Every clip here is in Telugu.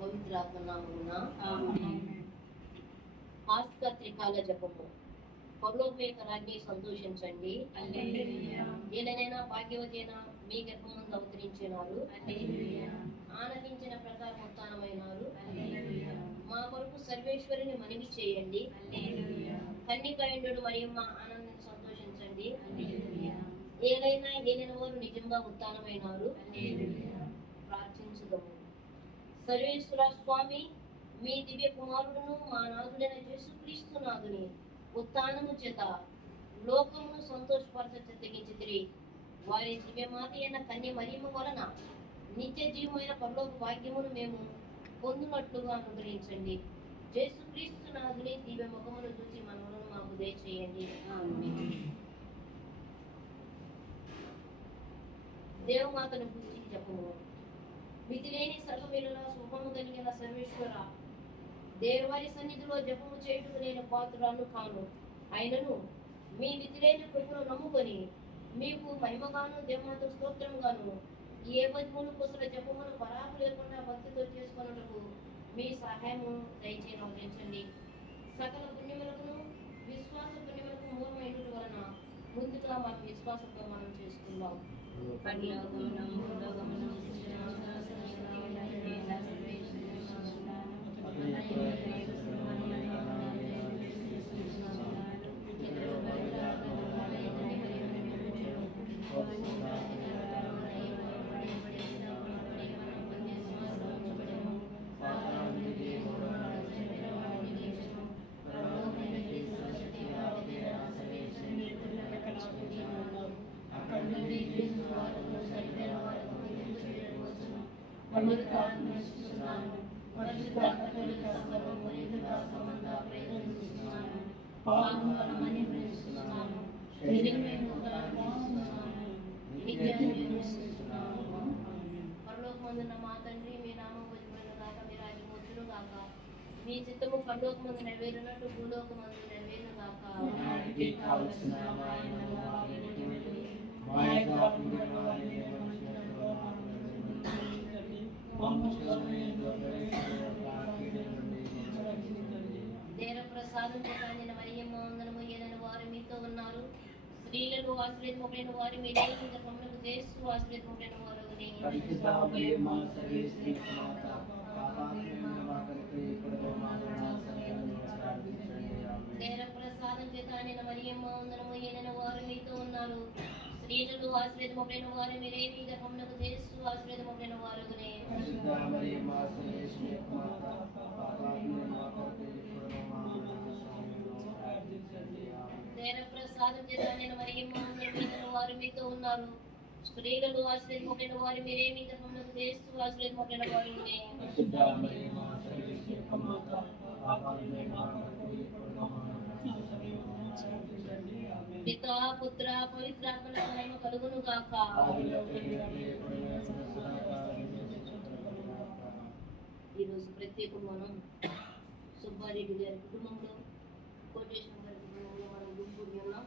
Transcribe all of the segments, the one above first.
పవిత్రాత్మ నామమున ఆస్క త్రికాల జపము. పరలోకమేక రాజ్ఞి సంతోషించండి. ఏలనైనా భాగ్యవతైన మీ గర్భమందు అవతరించినారు. ఆనందించిన ప్రకారం ఉత్థానమైనారు. మా కొరకు సర్వేశ్వరుని మనవి చేయండి. కన్నికయుండు మరియమ్మ ఆనందించి సంతోషించండి. ఏలైనా ఏలిన వారు నిజంగా ఉత్థానమైనారు. ప్రార్థించుదాము. సర్వేశ్వర స్వామి, మీ దివ్య కుమారుడును మా నాథుడైన యేసుక్రీస్తు నాథుని ఉత్థానము చేత లోకమును సంతోషపరచ తెగించితిరి. వారి దివ్యమాత అయిన కన్య మరియమ్మ వలన నిత్య జీవమైన పరలోక భాగ్యమును మేము పొందునట్లుగా అనుగ్రహించండి. యేసుక్రీస్తు నాథుని దివ్య ముఖమును చూసి మనములను మాకు దయచేయండి. దేవమాతను గురించి చెప్పము. మితిలేని సర్వమేలున శుభము కలిగిన సర్వేశ్వర, దేవవారి సన్నిధిలో జపము చేయుటకు నేను పాత్రురాలు కాను. అయినను మీ మితిలేని కృపను నమ్ముకొని మీకు మహిమగాను దేవమాత స్తోత్రంగాను ఏ పద్మూలు కుసల జపమును పరాకు లేకుండా భక్తితో చేసుకున్నటకు మీ సహాయము దయచేసి అనుగ్రహించండి. సకల పుణ్యములకును విశ్వాస పుణ్యములకు మూలమైనటు వలన ముందుగా మనం విశ్వాసంతో మనం చేసుకుందాం. పరలోకమందున్న మా తండ్రి, మీ నామం పూజింపబడును గాక, మీ రాజ్యం వచ్చును గాక, మీ చిత్తము పరలోకమందు నెరవేరునట్టు భూలోకమందు నెరవేరును గాక. దేవ ప్రసాదం పొందిన మరియమ్మ వందనము. ఏలైన వారు మీతో ఉన్నారు. స్త్రీలను ఆశ్రయింపబడిన వారు మీరే, గర్భమునకు యేసు ఆశ్రయింపబడిన వారు. దేవ ప్రసాదం చేత నిన్న మరియమ్మ వందనము. ఏలైన వారు మీతో ఉన్నారు. స్త్రీలను ఆశ్రయింపబడిన వారు మీరే, గర్భమునకు యేసు ఆశ్రయింపబడిన వారు. దేవ ప్రసాదం చేత నిన్న మరియమ్మ వందనము. వారు మీతో ఉన్నారు. స్త్రీలను ఆశ్రయింపబడిన వారు మీరే, గర్భమునకు యేసు ఆశ్రయింపబడిన వారు. పితా పుత్ర పవిత్రాత్మల మహిమ కలుగును గాక. ఈరోజు ప్రత్యేకం మనం సుబ్బారెడ్డి గారి కుటుంబంలో, కోటేశ్వర గారి కుటుంబంలో మనం గుంపుని ఉన్నాం.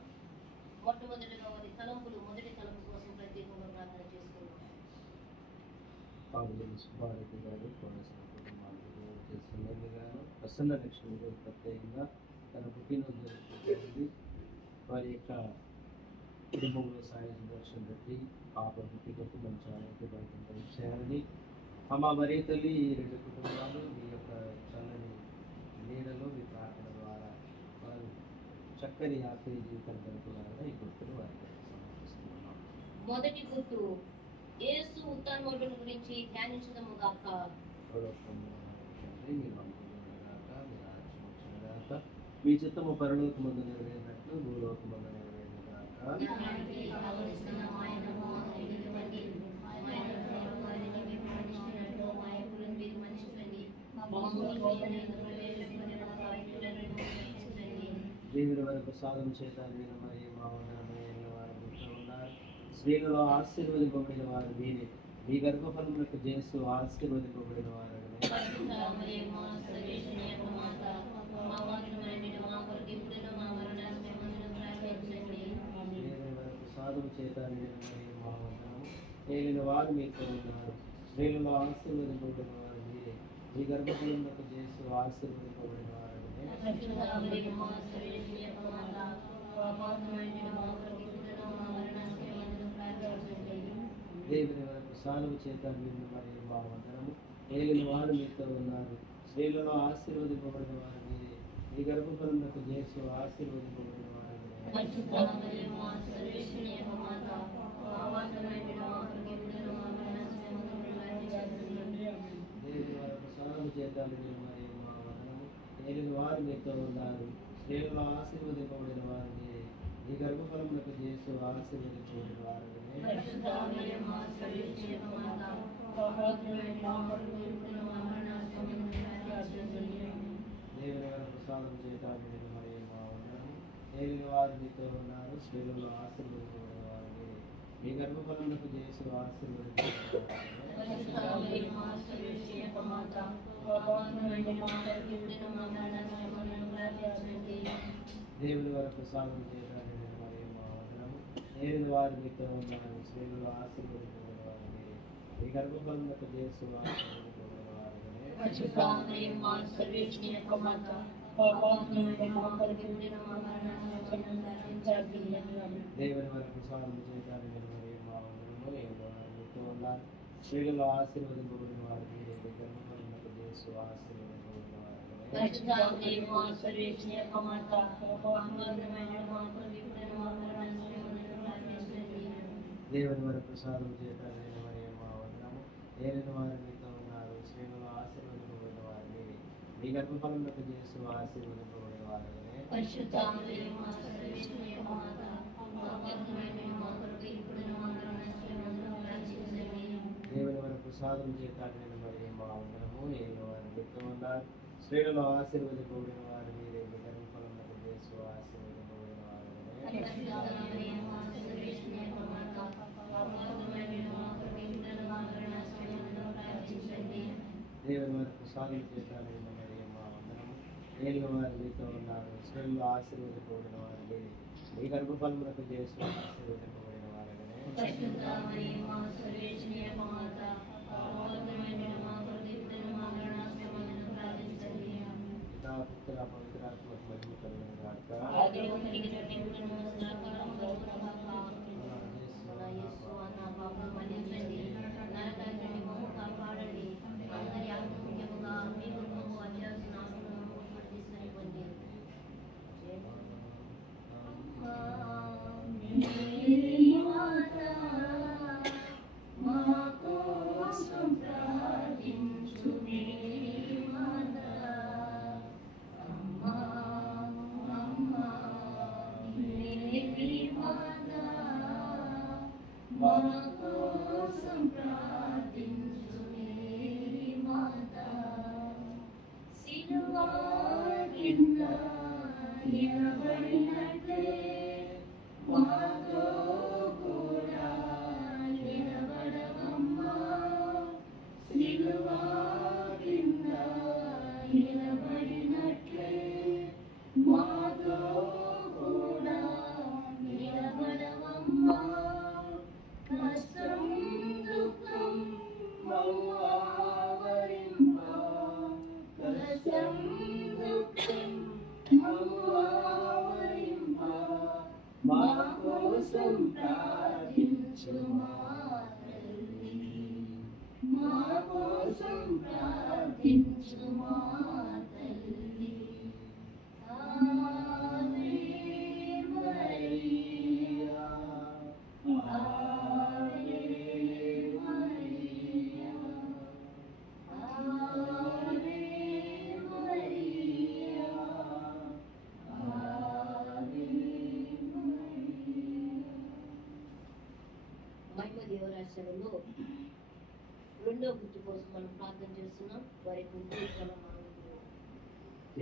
మొట్టమొదటిగా వారి తలంపులు, మొదటి తలంపు కోసం ప్రత్యేకంగా ప్రార్థన చేసుకున్నాం. సుబ్బారెడ్డి గారు గారు ప్రసన్న లక్ష్మి గారు ప్రత్యేకంగా తన పుట్టినరోజు జరుగుతుంది. వారి యొక్క కుటుంబంలో సాయం దర్శనం బట్టి పాప పుట్టినట్టు మంచి ఆరోగ్య బయటం చేయాలని అమ్మ మరీ తల్లి ఈ రెండు కుటుంబాలు మీ యొక్క చల్లని నీడలో మీ ప్రార్థన ద్వారా వారు చక్కని ఆత్మీయ జీవితం గడుపుతున్నారని ఈ గుర్తులు వారికి సమర్పిస్తున్నాం. మొదటి గుర్తు యేసు ఉత్థానమును గురించి ధ్యానించుదాము గాక. మీ చిత్తము పరలోకమందు నెరవేరినట్లు భూలోకమందు నెరవేరును గాక. దేవుని వరకు సాధన చేత మీరు మరియు మా వందనమైన వారు ఉన్నారు. స్త్రీలలో ఆశీర్వదింపబడిన వారు మీరే, మీ గర్భఫలములకు యేసు ఆశీర్వదింపబడిన వారు. సాధువు చేత ఏలిన వారు మీతో ఉన్నారు. స్త్రీలలో ఆశీర్వదింపబడిన వారు మీరే, మీ గర్భఫలమునకు చేస్తూ ఆశీర్వదింపబడిన వారని దేవుని వరకు సానువు చేత నిన్ను మరియు మా వందనము ఏలిన వారు మీతో ఉన్నారు. స్త్రీలలో ఆశీర్వదింపబడిన వారు మీరే. మీ గర్భఫలమునకు చేస్తూ ఆశీర్వదింపబడిన వారు దేవుని వరకు సానువు చేత నిన్ను మరియు మా వందనము ఏలిన వారు మీతో ఉన్నారు. స్త్రీలలో ఆశీర్వదింపబడిన వారు మీరే. మీ గర్భఫలమునకు చేస్తూ ఆశీర్వదింపబడిన వారు దేవుని వరకు ప్రసాదం చేయటాన్ని నేను మరి మా వందనము ఏలిన వారు మీతో ఉన్నారు. స్త్రీలలో ఆశీర్వదింపబడిన వారు మీరే. మీ గర్భఫలమునకు చేస్తూ ఆశీర్వదింపబడిన దేవుని వరకు ప్రసాదం చేయటాన్ని నేను మరి మా వందనము ఏలిన వారు మీతో ఉన్నారు. స్త్రీలలో ఆశీర్వదింపబడిన వారు మీరే. మీ గర్భఫలమునకు చేస్తూ ఆశీర్వదింపబడిన వారు దేవుని వరకు ప్రసాదం చేయటాన్ని నేను మరి మా వందనము ఏలిన వారు మీతో ఉన్నారు. స్త్రీలలో ఆశీర్వదింపబడిన వారు మీరే. మీ గర్భఫలమునకు చేస్తూ ఆశీర్వదింపబడిన వారు దేవుని వరకు ప్రసాదం చేయటాన్ని నేను మరి మా వందనము ఏలిన వారు మీతో ఉన్నారు. స్త్రీలలో ఆశీర్వదింపబడిన వారు మీరే. మీ గర్భఫలమునకు చేస్తూ ఆశీర్వదింపబడిన వారు దేవుని వరకు ప్రసాదం చేయటాన్ని నేను మరి మా వందనము ఏలిన వారు మీతో ఉన్నారు. స్త్రీలలో ఆశీర్వదింపబడిన వారు మీరే. మీ గర్భఫలమునకు చేస్తూ ఆశీర్వదింపబడిన వారు దేవుని వరకు ప్రసాదం చేయటాన్ని నేను మరి మా వందనము ఏలిన వారు మీతో ఉన్నారు. స్త్రీలలో ఆశీర్వదింపబడిన వారు మీరే. మీ గర్భఫలమునకు చేస్తూ ఆశీర్వదింపబడిన వారు పుత్ర పవిత్రాత్మకు మహిమ కలుగును గాక. దేవరాశులలో రెండో గుర్తు కోసం మనం ప్రార్థన చేస్తున్నాం. వారి గుర్తు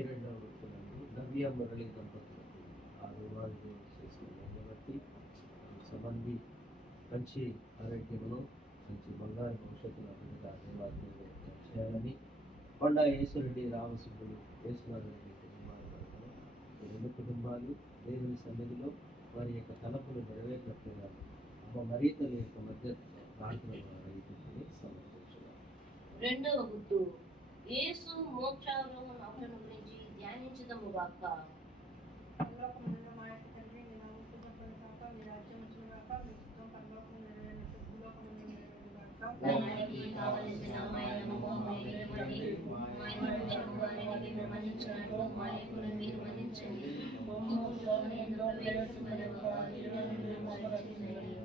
రెండవ గుర్తులండి నవ్య మురళి దంపతులకు 6 రోజులు చేసిన బట్టి సంబంధి మంచి ఆరోగ్యంలో మంచి బంగారు భవిష్యత్తులో అభివృద్ధి చేయాలని కొండ యేసురెడ్డి రామసుబ్బులు యేసునాథరెడ్డి కుటుంబాల వరకు రెండు కుటుంబాలు దేవుని సన్నిధిలో వారి యొక్క తలపులు నెరవేరినట్లుగా అమ్మ మరీతల యొక్క మధ్య ప్రార్థన సమర్పించున్నారు. రెండవ గుర్తు ప్రార్థించుదము గాక. పరలోకమందున్న మా యొక్క తండ్రి, నీ నామం పూజింపబడును గాక, నీ రాజ్యం వచ్చును గాక, మీ చిత్తం పరలోకమందు నెరవేరినట్లు భూలోకమందు నెరవేరును గాక. దానికి కావలసిన మా యెహోవా మాకు ఇవ్వండి. మా యెహోవాని మేము మన్నించినట్లు మా యెహోవాను మీరు మన్నించండి. మమ్మల్ని శోధనలో ప్రవేశపెట్టవద్దు, కీడుల నుండి మమ్మల్ని రక్షించండి.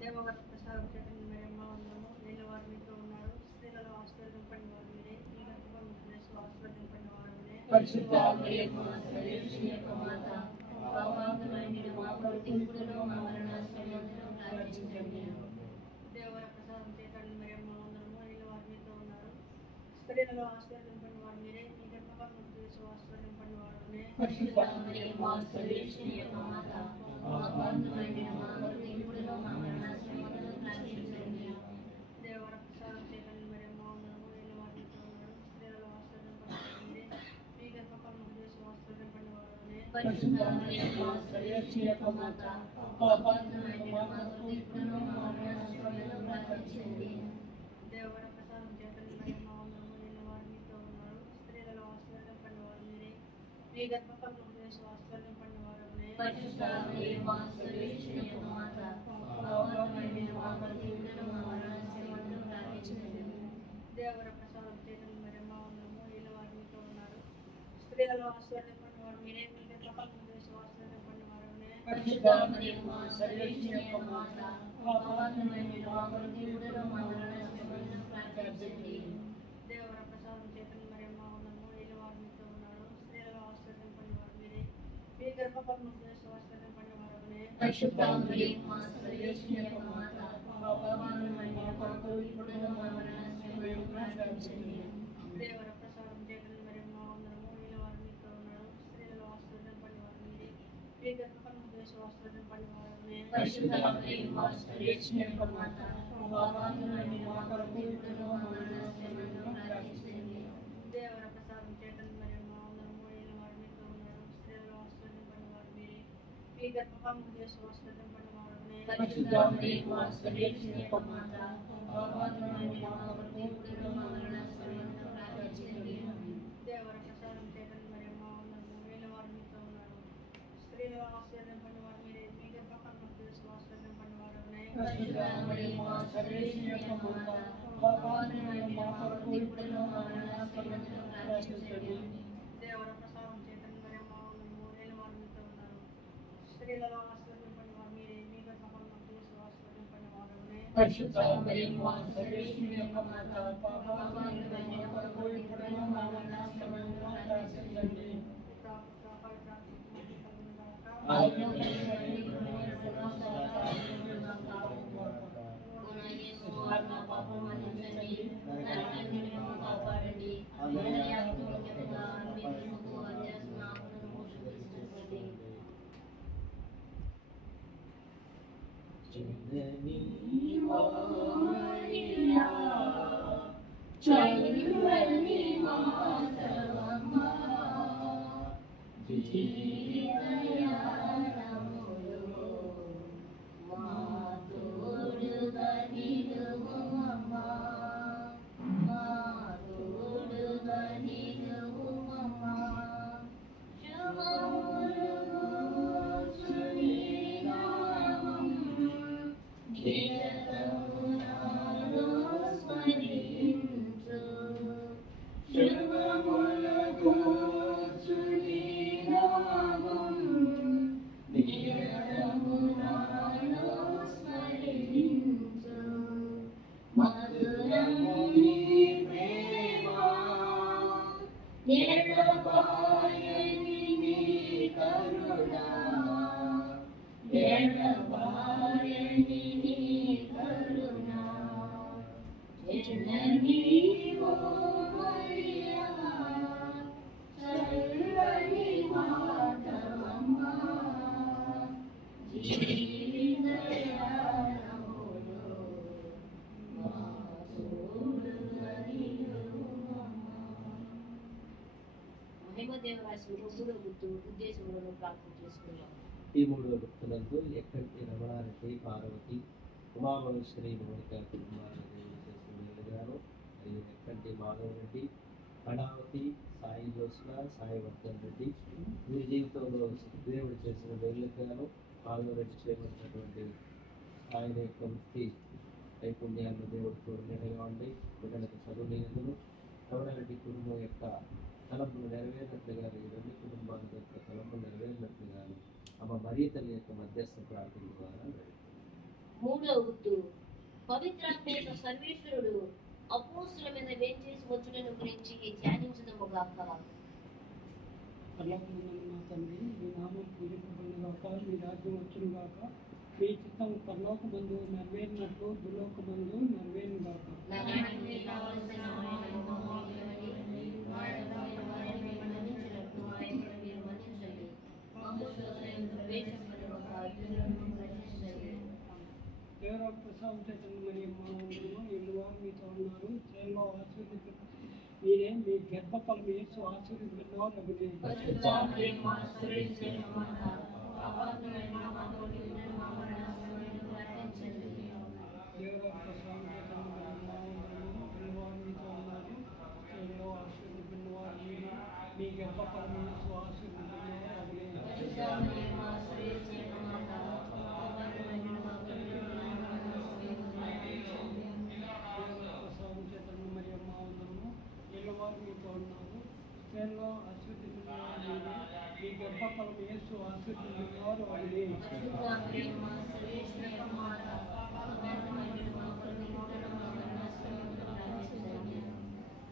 దేవవర ప్రసాదం చేత నిమ్మరమ్మ వందనము. నేను వారు మీతో ఉన్నారు, స్త్రీలలో ఆశీర్వదింపబడిన వారు మీరే, ఈ గర్భఫలము యేసు ఆశీర్వదింపబడిన వారు మీరే. పరిశుద్ధ మరియమ్మ సర్వేశ్వరి యొక్క మాత, పాపాత్ములైన మా కొరకు ఇప్పుడును మా మరణ సమయములో ప్రార్థించండి. దేవవర ప్రసాదం చేత నిమ్మరమ్మ వందనము. నేను వారు మీతో ఉన్నారు, స్త్రీలలో ఆశీర్వదింపబడిన వారు మీరే, ఈ గర్భఫలము యేసు ఆశీర్వదింపబడిన వారు మీరే. పరిశుద్ధ మరియమ్మ సర్వేశ్వరి యొక్క మాత, పాపాత్ములైన మా కొరకు ఇప్పుడును మా మరణ సమయములో ప్రార్థించండి. దేవవర ప్రసాదం చేత నిమ్మరమ్మ వందనము. నేను వారు మీతో ఉన్నారు, స్త్రీలలో ఆశీర్వదింపబడిన వారు మీరే, ఈ గర్భఫలము యేసు ఆశీర్వదింపబడిన వారు మీరే. పరిశుద్ధ మరియమ్మ సర్వేశ్వరి యొక్క మాత, పాపాత్ములైన మా కొరకు ఇప్పుడును మా మరణ సమయములో ప్రార్థించండి. దేవవర ప్రసాదం చేత నిమ్మరమ్మ వందనము. నేను వారు మీతో ఉన్నారు, స్త్రీలలో ఆశీర్వదింపబడిన వారు మీరే, ఈ గర్భఫలము యేసు ఆశీర్వదింపబడిన వారు మీరే. పరిశుద్ధ మరియమ్మ సర్వేశ్వరి యొక్క మాత, పాపాత్ములైన మా కొరకు ఇప్పుడును మా మరణ సమయములో ప్రార్థించండి. దేవవర ప్రసాదం చేత నిమ్మరమ్మ వందనము. నేను వారు మీతో ఉన్నారు, స్త్రీలలో ఆశీర్వదింపబడిన వారు మీరే, మీ గర్భఫలము యేసు ఆశీర్వదింపబడిన వారు మీరే. పరిశుద్ధ మరియమ్మ సర్వేశ్వరి యొక్క మాత, పాపాత్ములైన మా కొరకు ఇప్పుడును మా మరణ సమయములో ప్రార్థించండి. దేవవర ప్రసాదం చేత నిమ్మరమ్మ వందనము. నేను వారు మీతో ఉన్నారు, స్త్రీలలో ఆశీర్వదింపబడిన వారు మీరే, మీ గర్భఫలము యేసు ఆశీర్వదింపబడిన వారు మీరే. పరిశుద్ధ మరియమ్మ సర్వేశ్వరి యొక్క మాత, పాపాత్ములైన మా కొరకు ఇప్పుడును మా మరణ సమయములో ప్రార్థించండి. దేవవర ప్రసాదం చేత నిమ్మరమ్మ వందనము. నేను వారు మీతో ఉన్నారు, స్త్రీలలో ఆశీర్వదింపబడిన వారు మీరే, మీ గర్భఫలము యేసు ఆశీర్వదింపబడిన వారు మీరే. పరిశుద్ధ మరియమ్మ సర్వేశ్వరి యొక్క మాత, పాపాత్ములైన మా కొరకు ఇప్పుడును మా మరణ సమయములో ప్రార్థించండి. దేవవర ప్రసాదం చేత నిమ్మరమ్మ వందనము. నేను వారు మీతో ఉన్నారు, స్త్రీలలో ఆశీర్వదింపబడిన వారు మీరే, మీ గర్భఫలము యేసు ఆశీర్వదింపబడిన వారు మీరే. పరిశుద్ధ మరియమ్మ సర్వేశ్వరి యొక్క మాత, పాపాత్ములైన మా కొరకు ఇప్పుడును మా మరణ సమయములో ప్రార్థించండి. దేవవర ప్రసాదం చేత నిమ్మరమ్మ వందనము. నేను వారు మీతో ఉన్నారు, స్త్రీలలో ఆశీర్వదింపబడిన వారు మీరే, మీ గర్భఫలము యేసు ఆశీర్వదింపబడిన వారు మీరే. పరిశుద్ధ మరియమ్మ సర్వేశ్వరి యొక్క మాత, పాపాత్ములైన మా కొరకు ఇప్పుడును మా మరణ సమయములో ప్రార్థించండి. దేవవర ప్రసాదం చేత నిమ్మరమ్మ వందనము. నేను వారు మీతో ఉన్నారు, స్త్రీలలో ఆశీర్వదింపబడిన వారు మీరే, మీ గర్భఫలము యేసు ఆశీర్వదింపబడిన వారు మీరే. పరిశుద్ధ మరియమ్మ సర్వేశ్వరి యొక్క మాత, పాపాత్ములైన మా కొరకు ఇప్పుడును మా మరణ సమయములో ప్రార్థించండి. ఆదిలో కలిగినటువంటి మా పాపం మన్నించండి, నరకాన్ని మేము కాపాడండి, దయాత్మకముగా అన్నిటికీ అధ్యాత్మ ఆత్మను మోసగిస్తున్నది. చిన్నని మరియా, చల్లని మాతవమ్మా, జీవితయానములో మా తోడుగా నిలువుమమ్మా, మా తోడుగా నిలువుమమ్మా. శుభములు గూర్చుని నామం నిరతము నాలో స్మరించు. శుభములు గూర్చుని నామం నిరతము నాలో స్మరించు. మధురము నీ ప్రేమ, ఎడబాయని నీ కరుణ, ఎడబాయని నీ కరుణ. చిన్నని ఓ మరియా, చల్లని మాతవమ్మా, జీవితయానములో మా తోడుగా నిలువుమమ్మా. మహిమదేవరాశి మూడో ఉద్దేశములను ప్రార్థన చేసుకున్నాం. ఈ మూడో భక్తులందు ఎక్కడి రమణారెడ్డి, పార్వతి, ఉమామహేశ్వరి, మౌనిక కుమారులు గారు, మరియు ఎక్కంటి మాధవరెడ్డి, కళావతి, సాయి జోసెఫ్, కృష్ణ సాయివర్ధన్ రెడ్డి మీ జీవితంలో దేవుడు చేసిన వేళ్ళకాలను పాల్గొనట్టు చేయబడినటువంటి ఆయన యొక్క వృత్తి నైపుణ్యాలను దేవుడు తోడునివ్వండి. బిడ్డలకు చదువులేదును ఎవరెడ్డి కుటుంబం యొక్క తలంపులు నెరవేరినట్లుగా ఈ రెండు కుటుంబాల యొక్క తలంపులు నెరవేరినట్లుగా అమ్మ మరియ తల్లి యొక్క మధ్యస్థ ప్రార్థన ద్వారా మూడవ గుర్తు పవిత్రాత్మ సర్వేశ్వరుడు అపోస్తుల మీద వేంచేసి వచ్చుటను గురించి ధ్యానించదము గాక. పరలోకమందున్న మా తండ్రి, మీ నామం పూజింపబడును గాక, మీ రాజ్యం వచ్చును గాక, మీ చిత్తం పరలోకమందు నెరవేరినట్లు భూలోకమందు నెరవేరును గాక. దేవరావు ప్రసాదం చేతండి మరి మా వందనము ఎల్లువారు మీతో ఉన్నారు, స్త్రీలలో ఆశీర్వదించు మీరే, మీ గర్భఫలము యేసు ఆశీర్వదించువారు అగునే. దేవరావు ప్రసాదం చేతండి మరి మా వందనము ఎల్లువారు మీతో ఉన్నారు, స్త్రీలలో ఆశీర్వదించువారు మీరే, మీ గర్భఫలము యేసు ఆశీర్వదించువారు అగునే. స్త్రీలలో ఆశీర్వదించువారు మీరే, మీ గర్భఫలము యేసు ఆశీర్వదించువారు అగునే.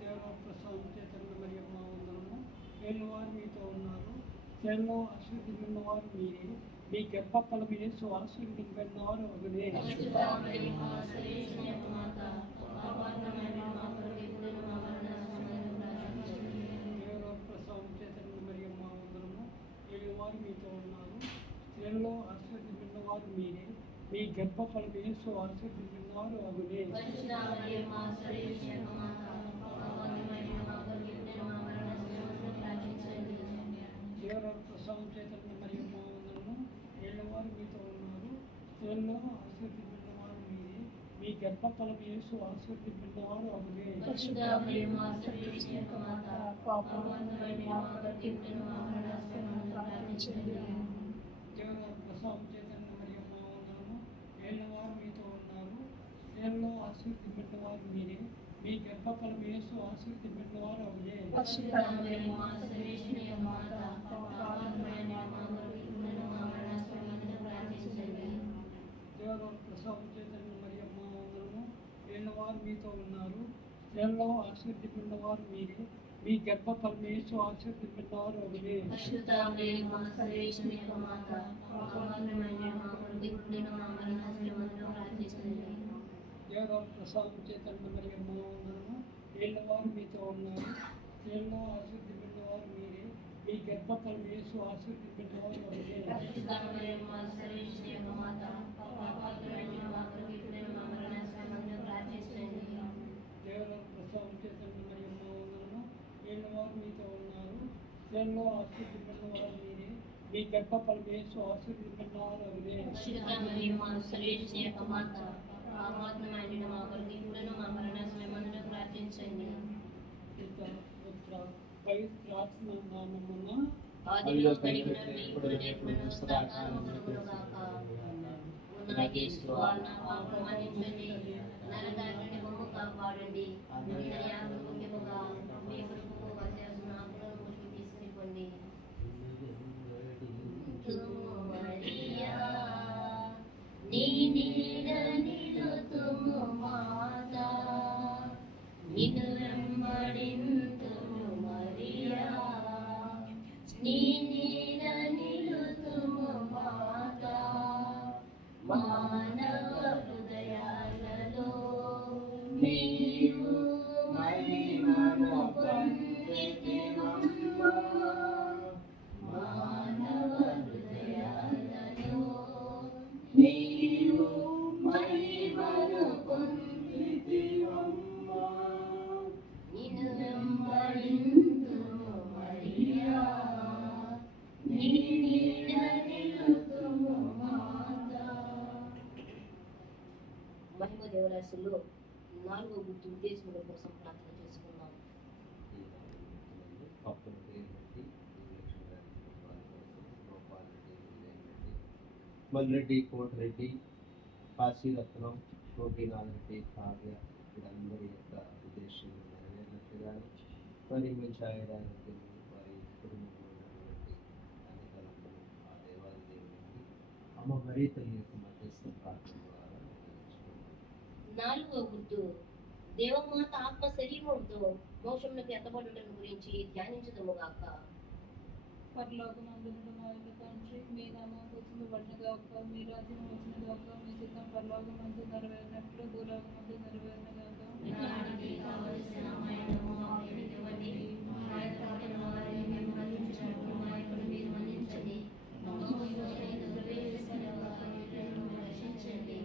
దేవరావు ప్రసాదం చేతండి మరి మా వందనము ఏళ్ళవారు మీతో ఉన్నారు, స్త్రీలలో ఆశీర్వదించువారు మీరే, మీ గర్భఫలము యేసు ఆశీర్వదించువారు అగునే. వారు మీతో ఉన్నారు, స్త్రీలలో ఆశీర్వదించువారు మీరే, మీ గర్భఫలము యేసు ఆశీర్వదించువారు అగునే. దేవరావు ప్రసాదం చేతండి మరి మా వందనము ఏళ్ళవారు మీతో ఉన్నారు, స్త్రీలలో ఆశీర్వదించువారు మీరే, మీ గర్భఫలము యేసు ఆశీర్వదించువారు అగునే. దేవరావు ప్రసాదం చేతండి మరి మా వందనము ఏళ్ళవారు మీతో ఉన్నారు, స్త్రీలలో ఆశీర్వదించువారు మీరే, మీ గర్భఫలము యేసు ఆశీర్వదించువారు అగునే. దేవరావు ప్రసాదం చేతండి మరి మా వందనము ఏళ్ళవారు మీతో ఉన్నారు, స్త్రీలలో ఆశీర్వదించువారు మీరే, మీ గర్భఫలము యేసు ఆశీర్వదించువారు అగునే. దేవరావు ప్రసాదం చేతండి మరి మా వందనము ఏళ్ళవారు మీతో ఉన్నారు, స్త్రీలలో ఆశీర్వదించువారు మీరే, మీ గర్భఫలము యేసు ఆశీర్వదించువారు అగునే. దేవరావు ప్రసాదం చేతండి మరి మా వందనము ఏళ్ళవారు మీతో ఉన్నారు, స్త్రీలలో ఆశీర్వదించువారు మీరే, మీ గర్భఫలము యేసు ఆశీర్వదించువారు అగునే. పవిత్రాత్మ నామమున ఆదిలో కలిగినట్టు ఇప్పుడు ఎప్పుడూ సదాకాలం కలుగునుగాక. ఉన్నతేశ్వరు వాళ్ళ పాపం మన్నించండి, నరకాగ్ని మమ్ము కాపాడండి, ముఖ్యముగా మీ కొరకు వచ్చేసిన ఆకులను పుష్పి తీసుకునిపోండి. మరియా నీ నీడ నిలుతుము మాతా, నిన్ను వెంబడింతుము మరియా, నీ నీడ నిలుతుము మాతా, మానవ హృదయాలలో నీవు మహిమను పొందితివమ్మా, మానవ హృదయాలలో నీవు మహిమను పొందితివమ్మా, నిన్ను వెంబడింతుము మరియా, నీ నీడ నిలుతుము మాతా. మహిమ దేవరాశుల్లో 4వ గుర్తు ఉద్దేశముల కోసం ప్రార్థన చేసుకుందాం. అప్పుడు మల్రెడ్డి, కోటిరెడ్డి, కాశీరత్నం, గోపీనాథరెడ్డి, కావ్య వీరందరి యొక్క ఉద్దేశం నెరవేరినట్లుగాను మరి మంచి వారి కుటుంబంలో ఉన్నటువంటి అనేకలందరూ ఆ దేవాది దేవునికి అమ్మ మరీ తల్లి యొక్క మధ్యస్థ ప్రార్థన ద్వారా నెరవేర్చుకున్నాం. 4వ గుర్తు దేవమాత ఆత్మ శరీరంతో మోక్షంలోకి ఎత్తబడుటను గురించి ధ్యానించుదుముగాక. పరలోకమందున్న మా యొక్క తండ్రి, మీ నామం పూజింపబడునుగాక, మీ రాజ్యం వచ్చునుగాక, మీ చిత్తం పరలోకమందు నెరవేరినట్లు భూలోకమందు నెరవేరునుగాక. నానాటికి కావలసిన మా యందు మాకు ఇవ్వండి, మా యొక్క అపరాధములను మేము మన్నించుచున్నట్లు మా యొక్కను మీరు మన్నించండి. మమ్మల్ని శోధనలో ప్రవేశింపనివ్వక కీడును రక్షించండి.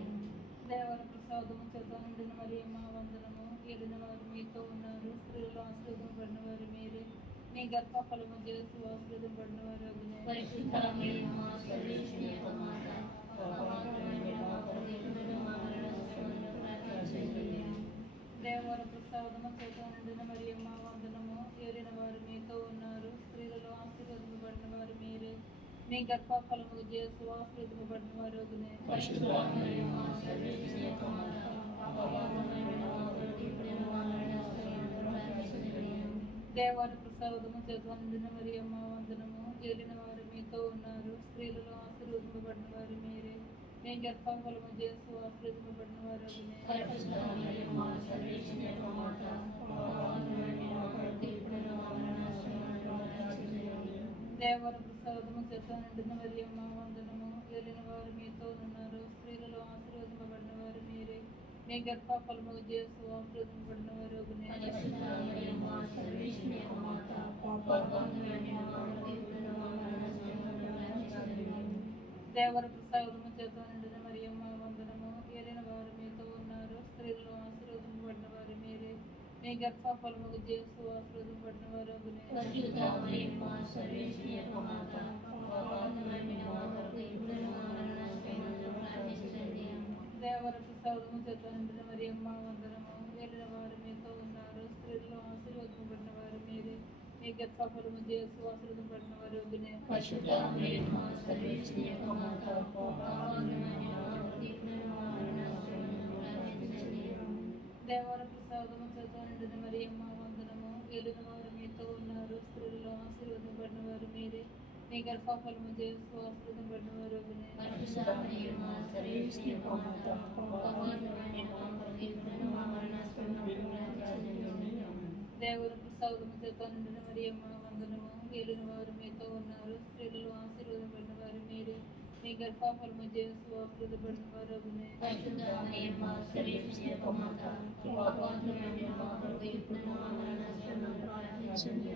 దేవర ప్రసాదము చేత నిండిన మరియమ్మ వందనము. ఏలిన వారు మీతో ఉన్నారు, స్త్రీలలో ఆశీర్వదింపబడిన వారు మీరే, మీ గర్భఫలము యేసు ఆశీర్వదింపబడిన వారు అగునే. పరిశుద్ధ మరియమ్మ సర్వేశ్వరి యొక్క మాత, పాపాత్ములైన మా కొరకు ఇప్పుడును మా మరణ సమయంలో ప్రార్థించండి. దేవర ప్రసాదము చేత నిండిన మరియమ్మ వందనము. ఏలిన వారు మీతో ఉన్నారు, స్త్రీలలో ఆశీర్వదింపబడిన వారు మీరే, మీ గర్భఫలము యేసు ఆశీర్వదింపబడిన వారు అగునే. పరిశుద్ధ మరియమ్మ సర్వేశ్వరి యొక్క మాత, పాపాత్ములైన మా కొరకు ఇప్పుడును మా మరణ సమయంలో ప్రార్థించండి. దేవాల ప్రసాదము చేత నిండిన మరియమ్మ వందనము. ఏలిన వారు మీతో ఉన్నారు, స్త్రీలలో ఆశీర్వదింపబడిన వారు మీరే, మీ గర్భఫలము యేసు ఆశీర్వదింపబడిన వారు అగునే. పరిశుద్ధ మరియమ్మ సర్వేశ్వరి యొక్క మాత, పాపాత్ములైన మా కొరకు ఇప్పుడును మా మరణ సమయంలో ప్రార్థించండి. దేవాల ప్రసాదము చేత నిండిన మరియమ్మ వందనము. ఏలిన వారు మీతో ఉన్నారు, స్త్రీలలో ఆశీర్వదింపబడిన వారు మీరే, మీ గర్భఫలము యేసు ఆశీర్వదింపబడిన వారు అగునే. పరిశుద్ధ మరియమ్మ సర్వేశ్వరి యొక్క మాత, పాపాత్ములైన మా కొరకు ఇప్పుడును మా మరణ సమయంలో ప్రార్థించండి. దేవర ప్రసాదము చేత నిండిన మరియమ్మ వందనము. ఏలిన వారు మీతో ఉన్నారు, స్త్రీలలో ఆశీర్వదింపబడిన వారు మీరే, మీ గర్భఫలము యేసు ఆశీర్వదింపబడిన వారు అగునే. పరిశుద్ధ మరియమ్మ సర్వేశ్వరి యొక్క మాత, పాపాత్ములైన మా కొరకు ఇప్పుడును మా మరణ సమయంలో ప్రార్థించండి. దేవర ప్రసాదము చేత నిండిన మరియమ్మ వందనము. ఏలిన వారు మీతో ఉన్నారు, స్త్రీలలో ఆశీర్వదింపబడిన వారు మీరే, మీ గర్భఫలము యేసు ఆశీర్వదింపబడిన వారు అగునే. పరిశుద్ధ మరియమ్మ సర్వేశ్వరి యొక్క మాత, పాపాత్ములైన మా కొరకు ఇప్పుడును మా మరణ సమయంలో ప్రార్థించండి. దేవర ప్రసాదము చేత నిండిన మరియమ్మ వందనము. ఏలిన వారు మీతో ఉన్నారు, స్త్రీలలో ఆశీర్వదింపబడిన వారు మీరే, మీ గర్భఫలము యేసు ఆశీర్వదింపబడిన వారు అగునే. పరిశుద్ధ మరియమ్మ సర్వేశ్వరి యొక్క మాత, పాపాత్ములైన మా కొరకు ఇప్పుడును మా మరణ సమయంలో ప్రార్థించండి. దేవర ప్రసాదము చేత నిండిన మరియమ్మ వందనము. ఏలిన వారు మీతో ఉన్నారు, స్త్రీలలో ఆశీర్వదింపబడిన వారు మీరే, మీ గర్భఫలము యేసు ఆశీర్వదింపబడిన వారు అగునే. పరిశుద్ధ మరియమ్మ సర్వేశ్వరి యొక్క మాత, పాపాత్ములైన మా కొరకు ఇప్పుడును మా మరణ సమయంలో ప్రార్థించండి.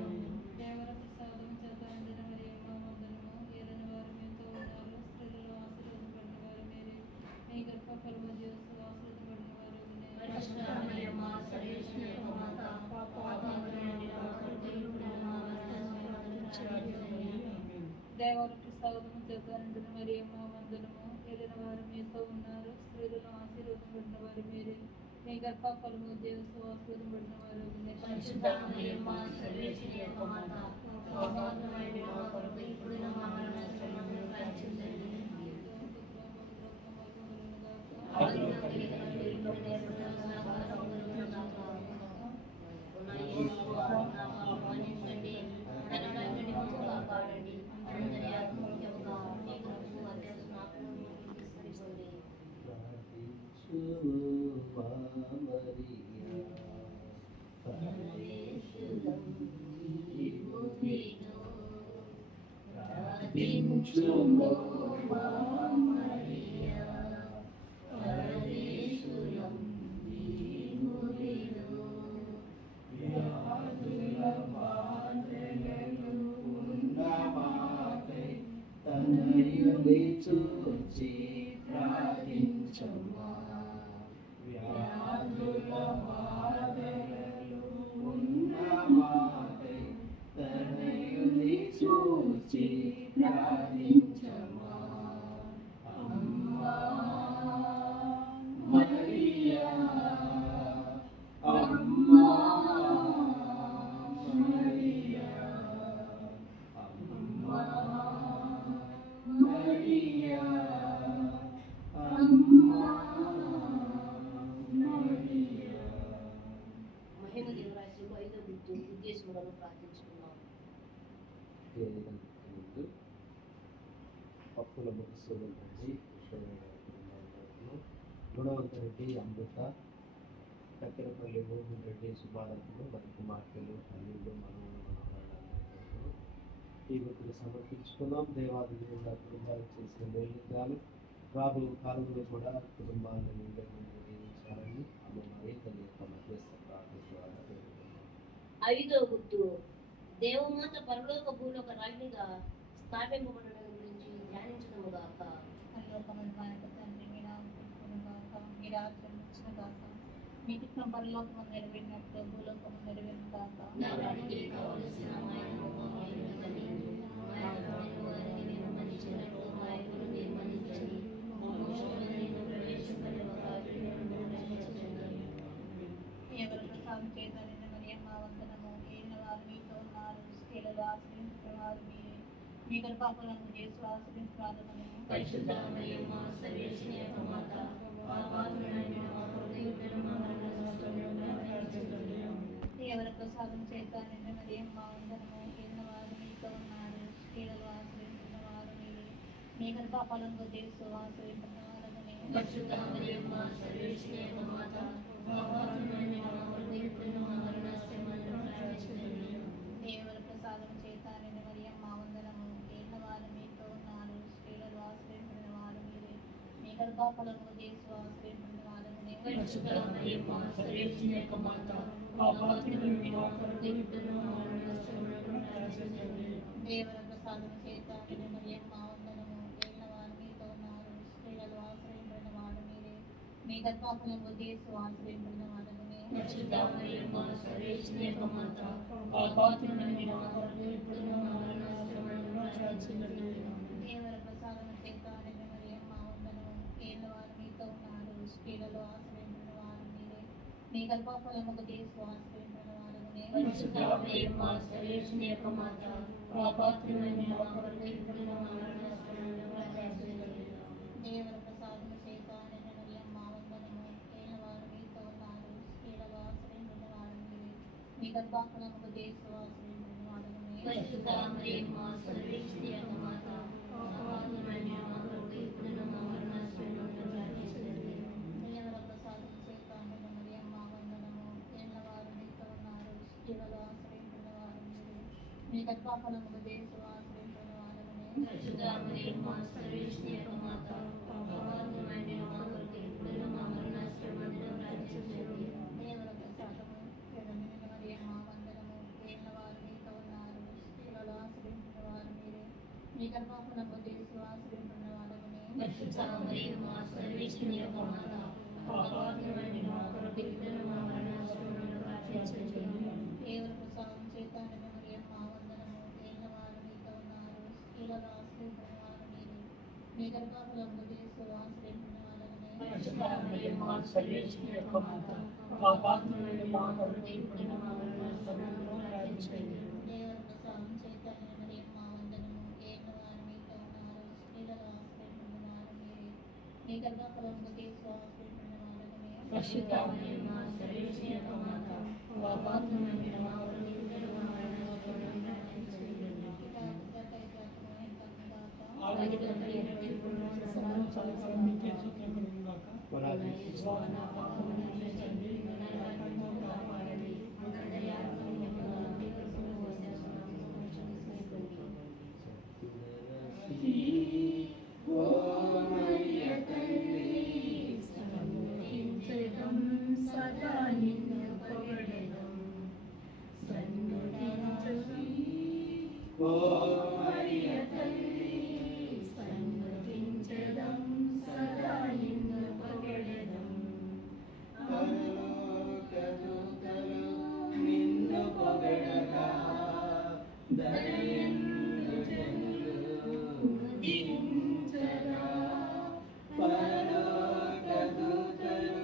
దేవర ప్రసాదము చేత నిండిన మరియమ్మ వందనము. ఏలిన వారు మీతో ఉన్నారు, స్త్రీలలో ఆశీర్వదింపబడిన వారు మీరే, మీ గర్భఫలము యేసు ఆశీర్వదింపబడిన వారు అగునే. పరిశుద్ధ మరియమ్మ సర్వేశ్వరి యొక్క మాత, పాపాత్ములైన మా కొరకు ఇప్పుడును మా మరణ సమయంలో ప్రార్థించండి. దేవర ప్రసాదము చేత నిండిన మరియమ్మ వందనము. ఏలిన వారు మీతో ఉన్నారు, స్త్రీలలో ఆశీర్వదింపబడిన వారు మీరే, మీ గర్భఫలము యేసు ఆశీర్వదింపబడిన వారు అగునే. పరిశుద్ధ మరియమ్మ సర్వేశ్వరి యొక్క మాత, పాపాత్ములైన మా కొరకు ఇప్పుడును మా మరణ సమయంలో ప్రార్థించండి. ఆదిలో కలిగినట్లు ఇప్పుడు సదాకాలం కలుగునుగాక. ఉన్న యేసు ఆజ్ఞ మాకు మన్నించండి, నరకాగ్ని నుండి కాపాడండి, అందరి ఆత్మముఖ్యముగా మీ కొరకు అత్యవసరాలను తీసుకుని ప్రార్థించుము మా మరియా, పరమేశ్వరం నీవును. వ్యాధుల బాధలను ఉన్నమాకై తనయుని చూచి ప్రార్థించుమా. వ్యాధుల బాధలను ఉన్నమాకై తనయుని చూచి ప్రార్థించుమా. అమ్మా మరియా, అమ్మా మరియా, అమ్మా మరియా. ఉద్దేశములను ప్రార్థించుకున్నాం. ముందు పప్పుల ముఖసులు రెడ్డి, గుణవంతరెడ్డి, అమృత, కక్కెరపల్లి మోహన్ రెడ్డి, సుబ్బారత్తులు, మరి కుమార్తెలు, తల్లిళ్ళు, మనవరాళ్ళు ఈ వృత్తిని సమర్పించుకున్నాం. దేవాది దేవుడు ఆ కుటుంబాలకు చేసిన మేలుగాలు రాబోయే కాలంలో కూడా కుటుంబాలను నిర్వహించాలని ఆమె మరీ తల్లి యొక్క మధ్యస్థ ప్రార్థన ద్వారా వేడుకుంటున్నాం. 5వ గుర్తు దేవమాత పరలోక భూలోక రాజ్ఞిగా స్థాపింపబడడం గురించి ధ్యానించడము గాక. పరలోకమందు మా యొక్క తండ్రి, మీ నామం పూజించును గాక, మీ రాజ్యం వచ్చును గాక, మీ చిత్తం పరలోకమందు నెరవేరినట్లు భూలోకమందు నెరవేరును గాక. నానాటికి కావలసిన మా అన్నము మాకు ఇవ్వండి. మా అన్నము వారికి మేము మన్నించినట్లు మా అప్పులు మీరు మన్నించండి. మమ్ము శోధనలో ప్రవేశింపనివ్వక కీడును రక్షించండి. ఎవరు ప్రసాదం చేత నిన్న మరియమ్మ వందనము. ఏలిన వారు మీతో ఉన్నారు, స్త్రీలలో ఆశ్రయించిన వారు మీరే. మీ గర్భఫలము యేసు ఆశీర్వదించబడును. పరిశుద్ధ మరియమ్మ సర్వేశ్వరి యొక్క మాత, పాపాత్ములైన మా కొరకు ఇప్పుడును మా మరణ సమయమున ప్రార్థించండి. ఎవరు ప్రసాదం చేత నిన్న మరియమ్మ వందనము. ఏలిన వారు మీతో ఉన్నారు, స్త్రీలలో ఆశ్రయించిన వారు మీరే. మీ గర్భఫలము యేసు ఆశీర్వదించబడును. పరిశుద్ధ మరియమ్మ సర్వేశ్వరి యొక్క మాత, పాపాత్ములైన మా కొరకు ఇప్పుడును మా మరణ సమయమున ప్రార్థించండి. దేవుల ప్రసాదం చేత నిన్న మరియమ్మ వందనము. ఏలిన వారు మీతో ఉన్నారు, స్త్రీలలో ఆశ్రయించిన వారు మీరే. మీ గర్భఫలము యేసు ఆశీర్వదించబడును. పరిశుద్ధ మరియమ్మ సర్వేశ్వరి యొక్క మాత, పాపాత్ములైన మా కొరకు ఇప్పుడును మా మరణ సమయమున ప్రార్థించండి. దేవుల ప్రసాదం చేత నిన్న మరియమ్మ వందనము. ఏలిన వారు మీతో ఉన్నారు, స్త్రీలలో ఆశ్రయించిన వారు మీరే. మీ గర్భఫలము యేసు ఆశీర్వదించబడును. పరిశుద్ధ మరియమ్మ సర్వేశ్వరి యొక్క మాత, పాపాత్ములైన మా కొరకు ఇప్పుడును మా మరణ సమయమున ప్రార్థించండి. దేవుల ప్రసాదం చేత నిన్న మరియమ్మ వందనము. ఏలిన వారు మీతో ఉన్నారు, స్త్రీలలో ఆశ్రయించిన వారు మీరే. మీ గర్భఫలము యేసు ఆశీర్వదించబడును. పరిశుద్ధ మరియమ్మ సర్వేశ్వరి యొక్క మాత, పాపాత్ములైన మా కొరకు ఇప్పుడును మా మరణ సమయమున ప్రార్థించండి. దేవుల ప్రసాదం చేత నిన్న మరియమ్మ వందనము. ఏలిన వారు మీతో ఉన్నారు, స్త్రీలలో ఆశ్రయించిన వారు మీరే. మీ గర్భఫలము యేసు ఆశీర్వదించబడును. పరిశుద్ధ మరియమ్మ సర్వేశ్వరి యొక్క మాత, పాపాత్ములైన మా కొరకు ఇప్పుడును మా మరణ సమయమున ప్రార్థించండి. దేవుల ప్రసాదం చేత నిన్న మరియమ్మ వందనము. ఏలిన వారు మీతో ఉన్నారు, స్త్రీలలో ఆశ్రయించిన వారు మీరే. మీ గర్భఫలము యేసు ఆశీర్వదించబడును. పరిశుద్ధ మరియమ్మ సర్వేశ్వరి యొక్క మాత, పాపాత్ములైన మా కొరకు ఇప్పుడును మా మరణ సమయమున ప్రార్థించండి. దేవుల ప్రసాదము చేత నిన్న మరియమ్మ వందనము. ఏలిన వారు మీతో ఉన్నారు, స్త్రీలలో ఆశ్రయించిన వారు మీరే. మీ గర్భఫలము యేసు ఆశీర్వదించబడును. పరిశుద్ధ మరియమ్మ సర్వేశ్వరి యొక్క మాత, పాపాత్ములైన మా కొరకు ఇప్పుడును మా మరణ సమయమున ప్రార్థించండి. దేవుల ప్రసాదం చేత నిన్న మరియమ్మ వందనము. ఏలిన వారు మీతో ఉన్నారు, స్త్రీలలో ఆశ్రయించిన వారు మీరే. మీ గర్భఫలము యేసు ఆశీర్వదించబడును. పరిశుద్ధ మరియమ్మ సర్వేశ్వరి యొక్క మాత, పాపాత్ములైన మా కొరకు ఇప్పుడును మా మరణ సమయమున ప్రార్థించండి. దేవుల ప్రసాదం చేత నిన్న మరియమ్మ వందనము. ఏలిన వారు మీతో ఉన్నారు, స్త్రీలలో ఆశ్రయించిన వారు మీరే. మీ గర్భఫలము యేసు ఆశీర్వదించబడును. పరిశుద్ధ మరియమ్మ సర్వేశ్వరి యొక్క మాత, పాపాత్ములైన మా కొరకు ఇప్పుడును మా మరణ సమయమున ప్రార్థించండి. ఆదిలో ఇప్పుడును సంవత్సరం మీకే స్తోత్రములు గాక. పునాది స్వామి నా పాపములను క్షమించండి, నన్ను నరకంలో కాపాడండి. సదా నిన్ను పొగడెదం. ఓ మరియ తల్లి, సన్నుతించెదం, సదా నిన్ను పొగడెదం. పరలోక దూతలు నిన్ను పొగడగా, దయయందు జనులు స్తుతించగా. పరలోక దూతలు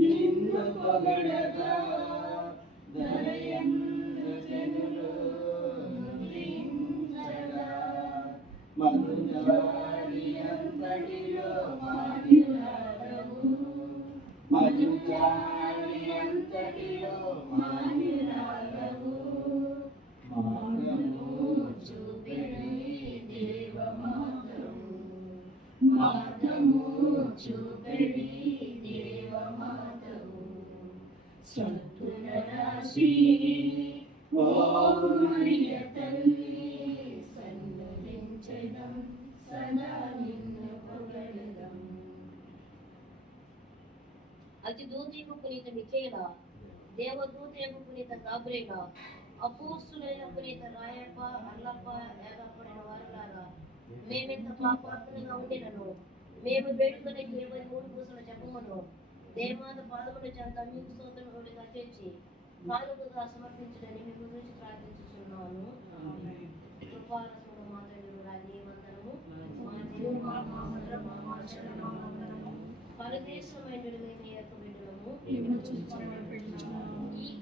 నిన్ను పొగడగా, దయయందు జనులు స్తుతించగా. మధుజాలి అంతటిలో మాన్యురాలవు, మధుజాలి అంతటిలో మాన్యురాలవు. చూపెడి దేవమాతవు సంతుల రాశి ఓ మరియ తల్లి సన్నుతించెదం సదా నిన్ను పొగడెదం. అతి దూతకు పునీత మిఖేల, దేవదూతకు పునీత గాబ్రియేల, అపోస్తులైన పునీత రాయప్ప, అల్లప్ప, ఏగపడిన వారులారా, మేమెంత పాపాత్ములుగా ఉండినను మేము వేడుకనే 23 పూసల జపమును దేవమాత పాదముల చెంత మీకు స్తోత్రములుగా చేర్చి కానుకగా సమర్పించడని మీ గురించి ప్రార్థించుచున్నాను. కృపారసముల మాతను రాజీ వందనము, మా దేవుడు మా మామూలు మా శరణము, పరదేశమైన మీ యొక్క బిడ్డలము ఈ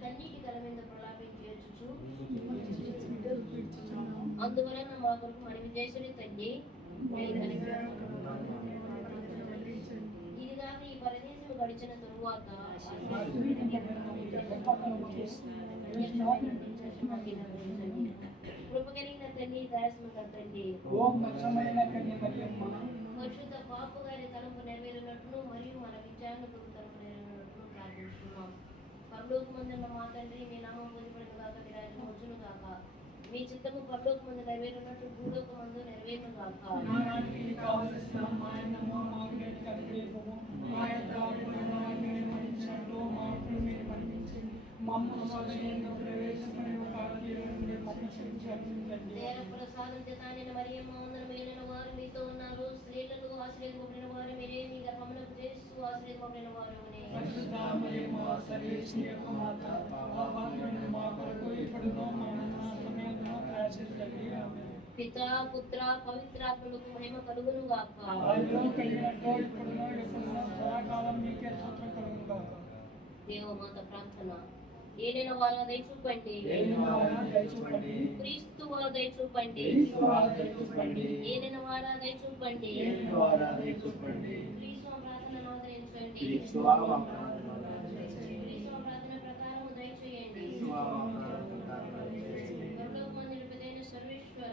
కన్నీటి కల మీద ప్రలాపించేచుచు అందువలన మా కొరకు మనవి చేసిన తల్లి, ఇదిగాక ఈ పరదేశం గడిచిన తరువాత కృప కలిగిన తల్లి, దయాస్మక తల్లి, పరిశుద్ధ పాపు గారి తలంపు నెరవేరినట్లు మరియు మన విచారణ తలంపు నెరవేరినట్లు ప్రార్థిస్తున్నాం. పరలోకమందున్న మా తండ్రి, మీ నామం పూజింపబడును గాక, మీ రాజ్యం వచ్చును గాక, మీ చిత్తము పరలోకమందు నెరవేరినట్లు భూలోకమందు నెరవేరును గాక. ప్రసాదం చేతానిన మరియమ్మ వందనము, ఏలిన వారు మీతో ఉన్నారు, స్త్రీలలో ఆశ్రయింపబడిన వారు మీరే, మీ గర్భమునకు యేసు ఆశ్రయింపబడిన వారు. పితా పుత్ర పవిత్రాత్మలకు మహిమ కలుగును గాక. దేవమాత ప్రార్థన. ఏలిన వారు దయచూపండి, క్రీస్తు వారు దయచూపండి, ఏలిన వారు దయచూపండి, క్రీస్తు ప్రార్థన ఆదరించండి, క్రీస్తు ప్రార్థన ప్రకారం దయచేయండి. పరలోకమందు నిలిపిదైన సర్వేశ్వర,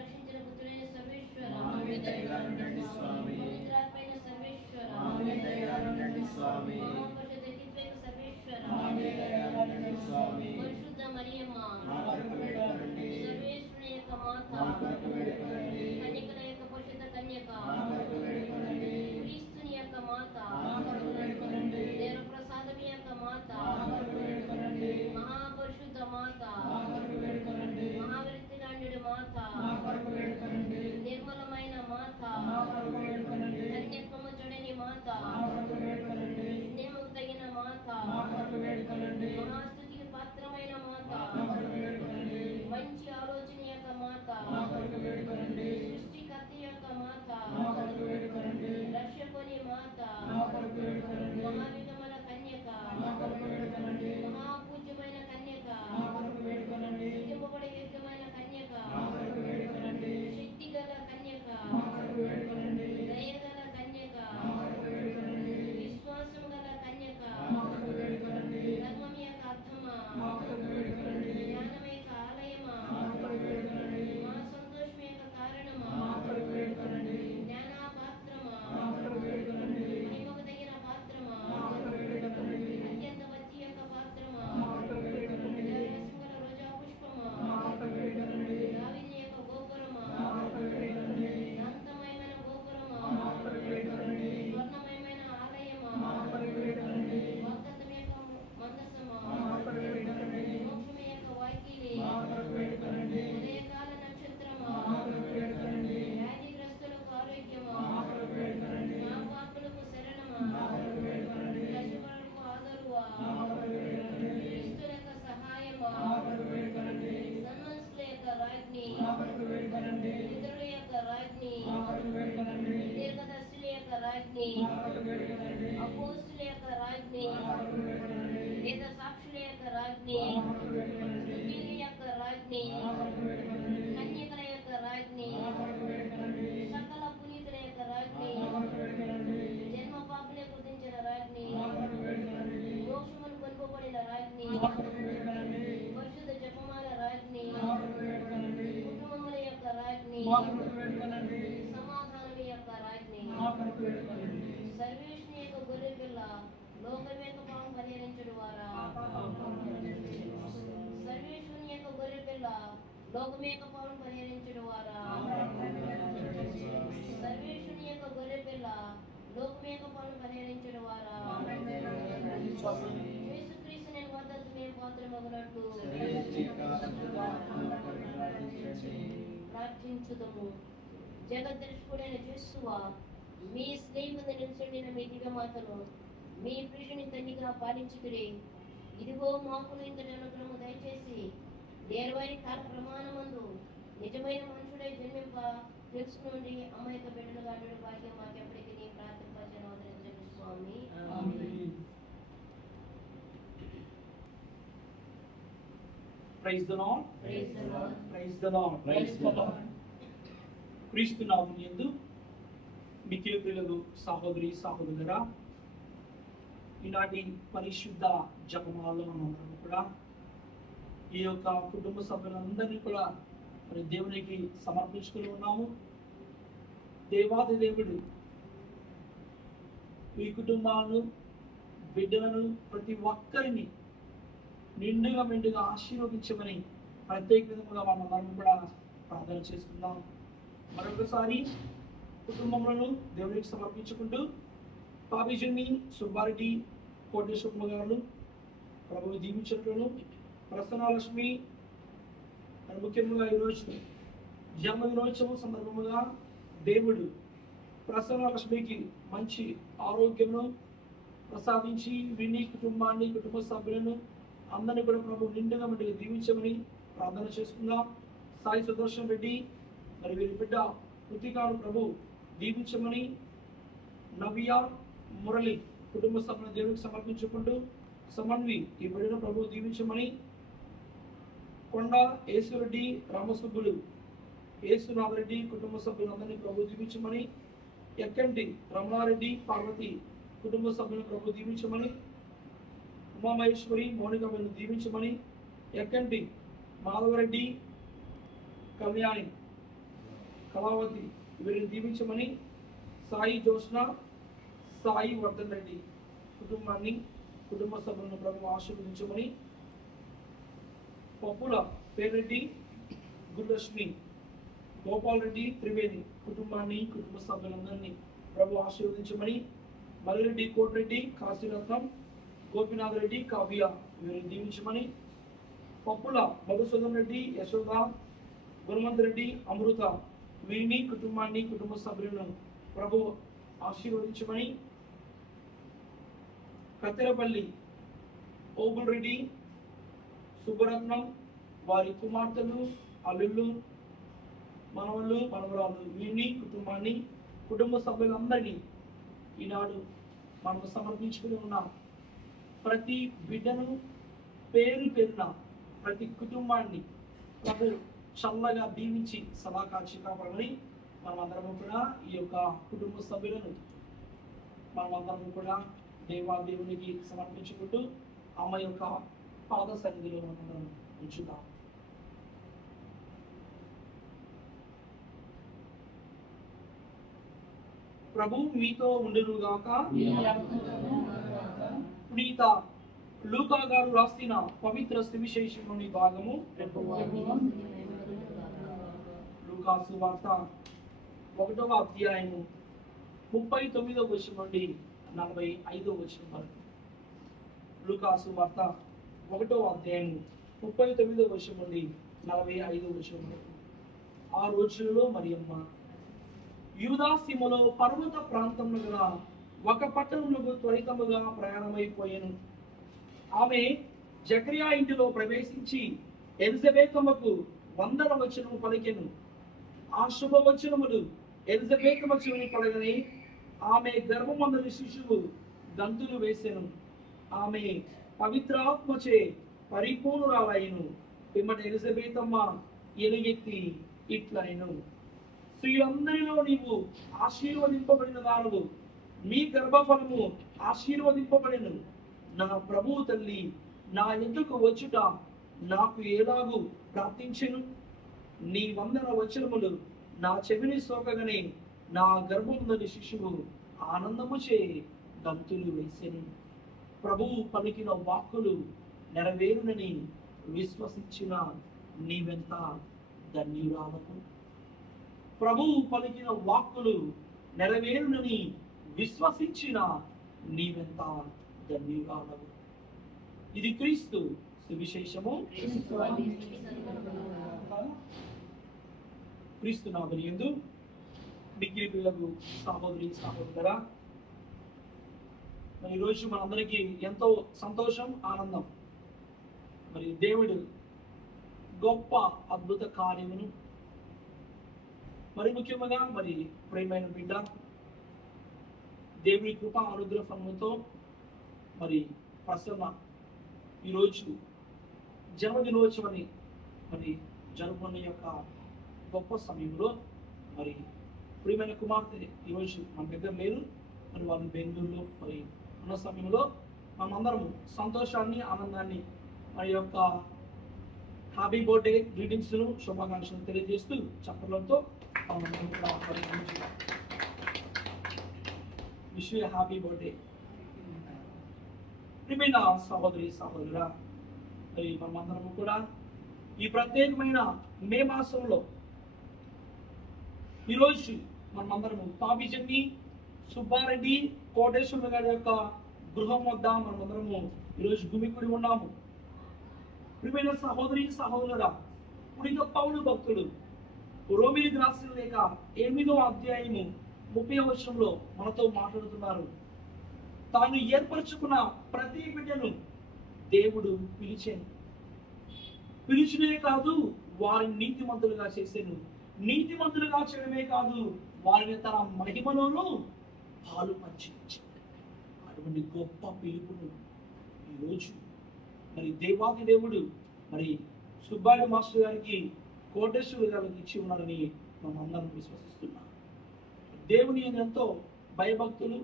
రక్షించిన పుత్రుడైన సర్వేశ్వర, పవిత్రాత్మైన సర్వేశ్వర, పరిశుద్ధ మరియమ్మ, సర్వేశ్వరుని యొక్క మాత, కన్యకల యొక్క పరిశుద్ధ కన్యక, క్రీస్తుని యొక్క మాత, దేవప్రసాదం యొక్క మాత, మహాపరిశుద్ధ మాత, మహావృత్తిలాంటి మాత, నిర్మలమైన మాత, కన్యత్వము చెడని మాత, తగిన మాత, మహాస్తుతికి పాత్రమైన మాత, మంచి ఆలోచన యొక్క మాత, లోకం యొక్క పాపం పరిహరించడం ద్వారా సర్వేశ్వరుని యొక్క గొర్రె పిల్ల లోకం యొక్క పాపం పరిహరించడం ద్వారా యేసుక్రీస్తు నేను వద్దకు మేము పాత్రమగునట్లు ప్రార్థించుదము. జగద్దర్శకుడైన యేసువా, మీ స్నేహితుని నిలుచుండిన మీ దివ్యమాతను మీ ప్రియుని తల్లిగా పాలించుతురే. ఇదిగో మాకును ఇంతటి అనుగ్రహము దయచేసి దేవవారి కాల ప్రమాణమందు నిజమైన మనుషుడై జన్మింప తెలుసుకుని అమ్మాయిక బిడ్డలుగా అడ్డు భాగ్యం మాకెప్పటికీ నీ ప్రార్థింపజను అవతరించండి స్వామి. Praise the Lord. Praise the Lord. Praise the Lord. Praise the Lord. క్రీస్తు నామమున యందు మిక్కిలి ప్రియులకు సహోదరి సహోదరులారా, ఈనాటి పరిశుద్ధ జపమాలలో మనం కూడా ఈ యొక్క కుటుంబ సభ్యులందరినీ కూడా మరి దేవునికి సమర్పించుకుని ఉన్నాము. దేవాది దేవుడు ఈ కుటుంబాలను, బిడ్డలను, ప్రతి ఒక్కరిని నిండుగా మెండుగా ఆశీర్వదించమని ప్రత్యేక విధముగా మనం కూడా ప్రార్థన చేసుకుందాం. మరొకసారి కుటుంబములను దేవునికి సమర్పించుకుంటూ పాపిజుని, సుబ్బారెడ్డి, కోటేశ్వరమ్మ గారు ప్రభువు దీవించట్లను, ప్రసన్నలక్ష్మి మరి ముఖ్యంగా ఈరోజు జన్మ దినోత్సవం సందర్భముగా దేవుడు ప్రసన్నలక్ష్మికి మంచి ఆరోగ్యమును ప్రసాదించి విని కుటుంబాన్ని, కుటుంబ సభ్యులను అందరినీ కూడా ప్రభు నిండుగా మంచిగా దీవించమని ప్రార్థన చేసుకుందాం. సాయి సుదర్శన్ రెడ్డి మరి వీరి బిడ్డ కృతికాను ప్రభు దీవించమని, నవ్య, మురళి కుటుంబ సభ్యులను దేవునికి సమర్పించుకుంటూ సమన్వి ఈ బిడ్డను ప్రభు దీవించమని, కొండ యేసురెడ్డి, రామసుబ్బులు, యేసునాథరెడ్డి కుటుంబ సభ్యులందరినీ ప్రభు దీవించమని, ఎక్కంటి రమణారెడ్డి, పార్వతి కుటుంబ సభ్యులను ప్రభు దీవించమని, ఉమామహేశ్వరి, మౌనికమ్మను దీవించమని, ఎక్కంటి మాధవరెడ్డి, కళ్యాణి, కళావతి వీరిని దీవించమని, సాయి జోష్న, సాయి వర్ధన్ రెడ్డి కుటుంబాన్ని, కుటుంబ సభ్యులను ప్రభు ఆశీర్వదించమని, పప్పుల పేరెడ్డి, గురులక్ష్మి, గోపాల్ రెడ్డి, త్రివేణి కుటుంబాన్ని, కుటుంబ సభ్యులందరినీ ప్రభు ఆశీర్వదించమని, మల్లిరెడ్డి, కోటిరెడ్డి, కాశీరత్నం, గోపినాథ్ రెడ్డి, కావ్య వీరిని దీవించమని, పప్పుల మధుసూదన్ రెడ్డి, యశోద, గురుమంత్ రెడ్డి, అమృత వీరిని, కుటుంబాన్ని, కుటుంబ సభ్యులను ప్రభు ఆశీర్వదించమని, కత్తెరపల్లి ఓబుల్ రెడ్డి, సుబ్బరత్నం వారి కుమార్తెలు, అల్లుళ్ళు, మనవళ్ళు, మనవరాలు వీరిని, కుటుంబాన్ని, కుటుంబ సభ్యులందరినీ ఈనాడు మనం సమర్పించుకుని ఉన్నాం. ప్రతి బిడ్డను పేరు పేరున, ప్రతి కుటుంబాన్ని ప్రభు చల్లగా దీవించి సదా కాచి కాపాడమని మనమందరము కూడా ఈ యొక్క కుటుంబ సభ్యులను మనమందరము కూడా దేవునికి సమర్పించుకుంటూ అమ్మ యొక్క పాద సన్నిధిలో మనం ఉంచుదాం. ప్రభు మీతో ఉండునుగాక. పునీత లూకా గారు రాసిన పవిత్ర సువిశేషంలోని భాగము లూకా సువార్త 1వ అధ్యాయము 39వ వచనం నుండి 45వ వచనం వరకు. లూకా సువార్త 1వ అధ్యాయము 39వ వచనం నుండి 45వ వచనం వరకు. ఆ రోజులలో మరియమ్మ యూదాసీమలో పర్వత ప్రాంతంలో గల ఒక పట్టణమునకు త్వరితముగా ప్రయాణమైపోయాను. ఆమె జకరియా ఇంటిలో ప్రవేశించి ఎలిజబెతమ్మకు వందన వచనము పలికెను. ఆ శుభవచనములు ఎలిజబెతమ్మ చెవిని పడగని ఆమె గర్భమందుని శిశువు గంతులు వేసెను. ఆమె పవిత్రాత్మచే పరిపూర్ణురాలైను. పిమ్మట ఎలిజబెతమ్మ ఎలుగెత్తి ఇట్లైను, స్త్రీలందరిలో నీవు ఆశీర్వదింపబడిన దానవు, మీ గర్భఫలము ఆశీర్వదింపబడిను. నా ప్రభువు తల్లి నా ఎదుకు వచ్చుట నాకు ఎలాగూ ప్రార్థించెను. నీ వందన వచనములు నా చెవిని సోకగానే నా గర్భముందని శిశువు ఆనందము చే గంతులు వేసెను. ప్రభువు పలికిన వాక్కులు నెరవేరునని విశ్వసించిన నీవెంత ధన్యురాలకు. ప్రభువు పలికిన వాక్కులు నెరవేరునని విశ్వసించిన నీవెంత ధన్యురాలవు. ఇది క్రీస్తు సువిశేషము. క్రీస్తు నామమున యందు మిక్కిలి పిల్లలు సహోదరి సహోదరులారా, మరి ఈరోజు మనందరికీ ఎంతో సంతోషం, ఆనందం. మరి దేవుడు గొప్ప అద్భుత కార్యమును, మరి ముఖ్యంగా మరి ప్రియమైన బిడ్డ దేవుని కృప అనుగ్రహంతో మరి ప్రసన్న ఈరోజు జన్మదినోత్సవాన్ని మరి జరుపుకునే యొక్క గొప్ప సమయంలో మరి ప్రియమైన కుమార్తె ఈరోజు మన దగ్గర లేరు. మరి వాళ్ళు బెంగళూరులో మరి ఉన్న సమయంలో మనమందరము సంతోషాన్ని, ఆనందాన్ని, మరి యొక్క హ్యాపీ బర్త్డే గ్రీటింగ్స్ను, శుభాకాంక్షలు తెలియజేస్తూ చప్పట్లతో విష్ యూ హ్యాపీ బర్త్డే. ప్రియమైన సహోదరి సహోదరురా, మరి మనమందరము కూడా ఈ ప్రత్యేకమైన మే మాసంలో ఈరోజు మనమందరము పాపిజన్ని సుబ్బారెడ్డి కోటేశ్వర గారి యొక్క గృహం వద్ద మనమందరము ఈరోజు గుమికూడి ఉన్నాము. ప్రియమైన సహోదరి సహోదరుడా, పునీత పౌలు భక్తుడు రోమీయులకు రాసిన లేఖ 8వ అధ్యాయము 30వ వచనంలో మనతో మాట్లాడుతున్నారు. తాను ఏర్పరచుకున్న ప్రతి బిడ్డను దేవుడు పిలిచినే కాదు, వారిని నీతిమంతులుగా చేసేను. నీతిమంతులుగా చేయడమే కాదు, వారిని తన మహిమలోనూ పాలు పంచించాడు. అటువంటి గొప్ప పిలుపును ఈరోజు మరి దేవాది దేవుడు మరి సుబ్బారెడ్డి మాస్టర్ గారికి, కోటేశ్వర గారికి ఇచ్చి ఉన్నారని మనం అందరం విశ్వసిస్తున్నాం. దేవుని ఎంతో భయభక్తులు,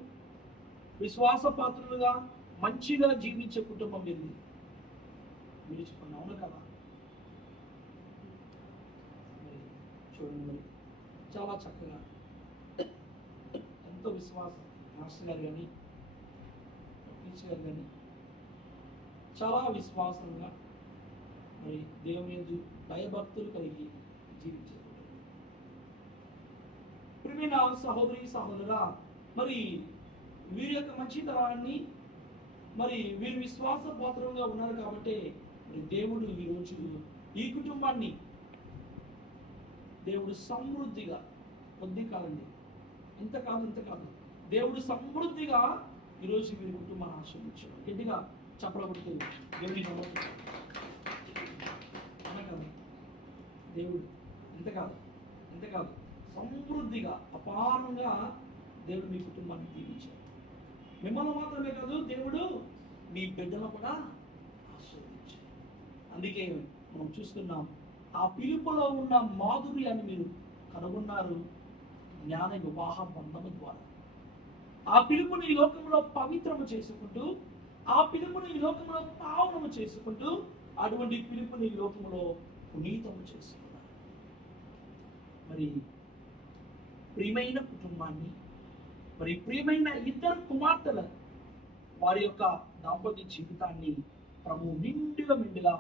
విశ్వాస పాత్రులుగా మంచిగా జీవించే కుటుంబం ఇది. మీరు చెప్పండి, అవును కదా? మరి చూడండి, మరి చాలా చక్కగా ఎంతో విశ్వాసం మాస్టర్ గారు కానీ టీచర్ గారు కానీ చాలా విశ్వాసంగా మరి దేవుని యందు భయభక్తులు కలిగి జీవించే ప్రియమైన సహోదరి సహోదరురా, మరి వీరి యొక్క మంచితనాన్ని, మరి వీరు విశ్వాస పాత్రంగా ఉన్నారు కాబట్టి మరి దేవుడు ఈరోజు ఈ కుటుంబాన్ని దేవుడు సమృద్ధిగా, కొద్ది కాదండి, ఇంత కాదు దేవుడు సమృద్ధిగా ఈరోజు వీరి కుటుంబాన్ని ఆశ్రయించాడు. గట్టిగా చప్పలబడుతూ దేవుని కాదు, దేవుడు ఇంత కాదు సమృద్ధిగా అపారంగా దేవుడు మీ కుటుంబాన్ని దీవించాడు. మిమ్మల్ని మాత్రమే కాదు, దేవుడు మీ బిడ్డలను కూడా ఆశీర్వదించాడు. అందుకే మనం చూస్తున్నాం, ఆ పిలుపులో ఉన్న మాధుర్యాన్ని మీరు కనుగొన్నారు జ్ఞాన వివాహ బంధము ద్వారా. ఆ పిలుపుని ఈ లోకంలో పవిత్రము చేసుకుంటూ, ఆ పిలుపుని ఈ లోకంలో పావనము చేసుకుంటూ, అటువంటి పిలుపుని ఈ లోకంలో పునీతము చేసుకున్నారు. మరి ప్రియమైన కుటుంబాన్ని, మరి ప్రియమైన ఇద్దరు కుమార్తెల వారి యొక్క దాంపత్య జీవితాన్ని ప్రభు మెండుగా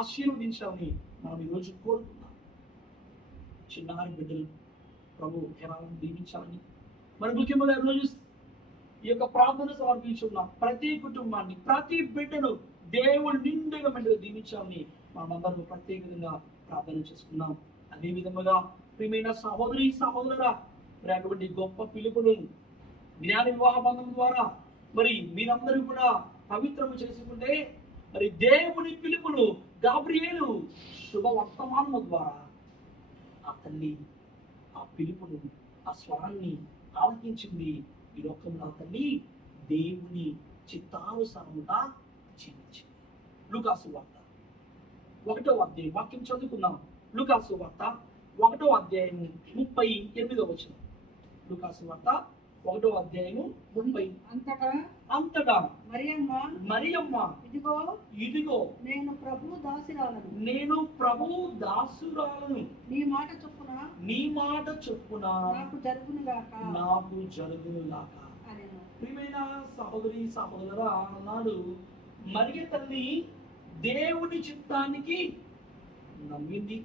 ఆశీర్వదించాలని మనం ఈరోజు కోరుతున్నాం. చిన్నారి బిడ్డలు ప్రభు హేరాలను దీవించాలని, మరి ముఖ్యంగా ఈరోజు ఈ యొక్క ప్రార్థన సమర్పించుకున్నాం. ప్రతి కుటుంబాన్ని, ప్రతి బిడ్డను దేవుడు మెండుగా దీవించాలని మనమందరం ప్రత్యేకంగా ప్రార్థన చేసుకున్నాం. అదే విధముగా ప్రియమైన సహోదరి సహోదరుల మరి అటువంటి గొప్ప పిలుపును జ్ఞాన వివాహ బంధం ద్వారా మరి మీరందరూ కూడా పవిత్రము చేసుకుంటే, మరి దేవుని పిలుపును గాబ్రియేలు శుభవర్తమానము ద్వారా ఆ తల్లి ఆ పిలుపును, ఆ స్వరాన్ని ఆలకించింది. ఈ లోకంలో ఆ తల్లి దేవుని చిత్తానుసారముగా జీవించింది. లూకాసు వార్త 1వ అధ్యాయం వాక్యం చదువుకుందాం. లూకాసు వార్త 1వ అధ్యాయం 38వ వచనం. లూకాసు వార్త 1వ అధ్యాయం 30. అంతటా మరియమ్మ ఇదిగో నేను ప్రభువు దాసురాలను, నీ మాట చొప్పున నాకు జరుగునుగాక. ప్రియమైన సహోదరి సహోదరా, అన్నాడు మరియ తల్లి దేవుని చిత్తానికి నమ్మింది,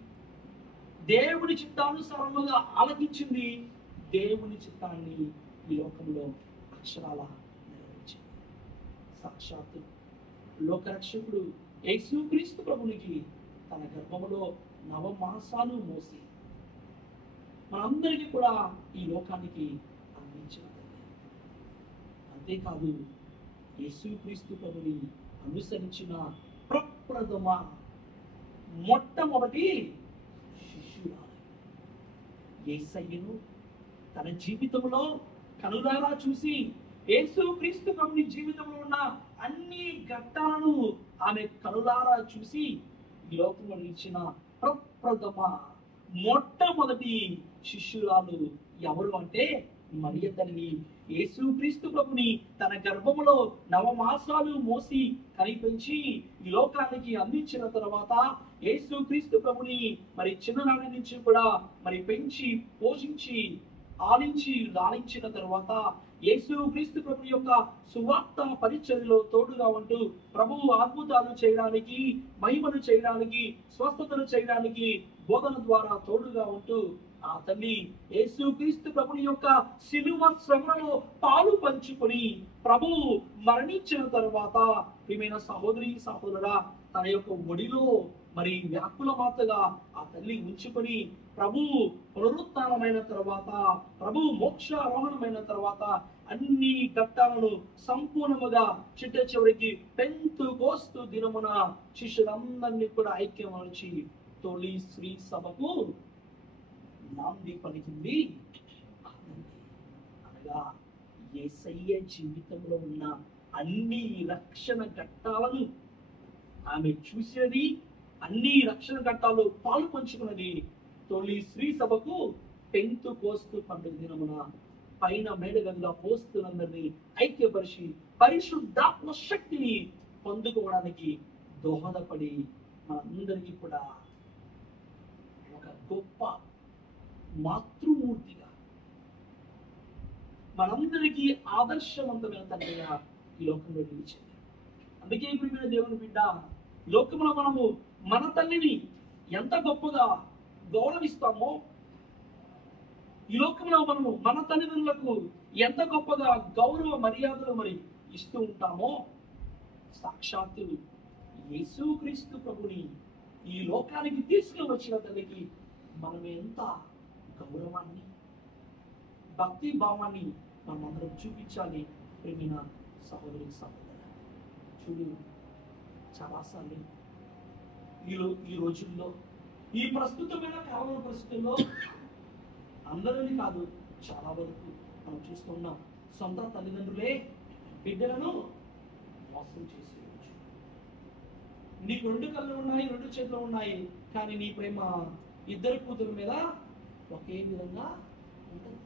దేవుని చిత్తానుసారముగా ఆలకించింది, దేవుని చిత్తాన్ని ఈ లోకంలో అక్షరాల నెరవేర్చింది. సాక్షాత్తు లోకరక్షకుడు యేసుక్రీస్తు ప్రభునికి తన గర్భములో నవమాసాలు మోసి మనందరికీ కూడా ఈ లోకానికి అందించిన తల్లి. అంతేకాదు యేసుక్రీస్తు ప్రభుని అనుసరించిన ప్రప్రథమ మొట్టమొదటి శిష్యురాలు. యేసయ్యను తన జీవితంలో కనులారా చూసి యేసుక్రీస్తు ప్రభుని జీవితంలో ఉన్న అన్ని ఘట్టాలను ఆమె కనులారా చూసి ఈ లోకంలో నిలిచిన ప్రప్రథమ మొట్టమొదటి శిష్యురాలు ఎవరు అంటే మరియ తల్లి. యేసుక్రీస్తు ప్రభుని తన గర్భములో నవమాసాలు మోసి కనిపించి ఈ లోకానికి అందించిన తర్వాత యేసుక్రీస్తు ప్రభుని మరి చిన్ననాటి నుంచి కూడా మరి పెంచి పోషించి ఆలించి లాలించిన తర్వాత యేసుక్రీస్తు ప్రభు యొక్క సువార్త పరిచర్యలో తోడుగా ఉంటూ ప్రభువు అద్భుతాలు చేయడానికి, మహిమలు చేయడానికి, స్వస్థతలు చేయడానికి బోధన ద్వారా తోడుగా ఉంటూ ఆ తల్లి యేసుక్రీస్తు ప్రభుని యొక్క శిలువ శ్రమలో పాలు పంచుకొని ప్రభువు మరణించిన తర్వాత ప్రియమైన సహోదరి సహోదరా తన యొక్క ఒడిలో మరి వ్యాకుల మాతగా ఆ తల్లి ఉంచుకొని ప్రభువు పునరుత్థానమైన తర్వాత, ప్రభువు మోక్షారోహణమైన తర్వాత అన్ని ఘట్టాలను సంపూర్ణముగా చిట్ట చివరికి పెంతెకోస్తు దినమున శిష్యులందరినీ కూడా ఐక్యమర్చి తొలి శ్రీ సభకు నాంది పలికింది. అనగా యేసయ్య జీవితంలో ఉన్న అన్ని రక్షణ ఘట్టాలను ఆమె చూసినది, అన్ని రక్షణ ఘట్టాలు పాలు పంచుకున్నది తొలి శ్రీ సభకు పెంతెకోస్తు పండుగ దినమున పైన మేడగదిలో పోస్తులందరినీ ఐక్యపరిచి పరిశుద్ధాత్మ శక్తిని పొందుకోవడానికి దోహదపడి మనందరికీ కూడా ఒక గొప్ప మాతృమూర్తిగా మనందరికీ ఆదర్శవంతమైన తండ్రిగా ఈ లోకంలో నిలిచింది. అందుకే ప్రియమైన దేవుని బిడ్డ, లోకంలో మనము మన తల్లిని ఎంత గొప్పగా గౌరవిస్తామో, ఈ లోకంలో మనము మన తల్లిదండ్రులకు ఎంత గొప్పగా గౌరవ మర్యాదలు మరి ఇస్తూ ఉంటామో, సాక్షాత్తు యేసుక్రీస్తు ప్రభుని ఈ లోకానికి తీసుకుని వచ్చిన తల్లికి మనం ఎంత గౌరవాన్ని, భక్తి భావాన్ని మనం అందరం చూపించాలి. ప్రేమిన సహోదరి సహోదర, చూడు చాలాసార్లు ఈ రోజుల్లో ఈ ప్రస్తుతమైన కాలం పరిస్థితుల్లో అందరినీ కాదు, చాలా వరకు మనం చూస్తున్నాం సొంత తల్లిదండ్రులే బిడ్డలను మోసం చేసేయచ్చు. నీకు 2 కళ్ళు ఉన్నాయి, 2 చేతులు ఉన్నాయి, కానీ నీ ప్రేమ ఇద్దరు కూతురు మీద ఒకే విధంగా ఉంటుంది.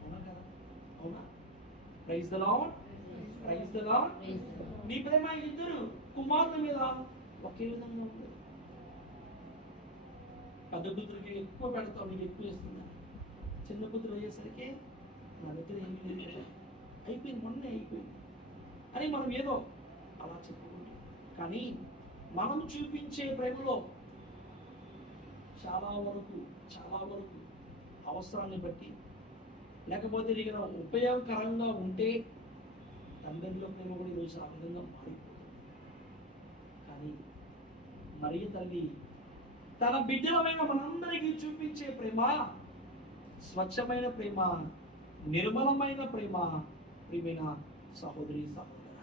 అవునా కదా? అవునా? Praise the Lord, praise the Lord. నీ ప్రేమ ఇద్దరు కుమారుల మీద ఒకే విధంగా ఉంటుంది. పెద్ద కూతురికి ఎక్కువ పెడతావు, నీకు ఎక్కువ ఇస్తున్నా. చిన్న కూతురు అయ్యేసరికి నా దగ్గర ఏమీ లేదు, అయిపోయింది, మొన్నే అయిపోయింది అని మనం ఏదో అలా చెప్పుకుంటాం. కానీ మనం చూపించే ప్రేమలో చాలా వరకు అవసరాన్ని బట్టి, లేకపోతే నీకు ఉపయోగకరంగా ఉంటే తల్లిదండ్రుల ప్రేమ కూడా ఈరోజు ఆ విధంగా మారిపోతుంది. కానీ మరియ తల్లి తన బిడ్డలమైన మనందరికీ చూపించే ప్రేమ స్వచ్ఛమైన ప్రేమ, నిర్మలమైన ప్రేమ. ప్రియమైన సహోదరి సహోదర,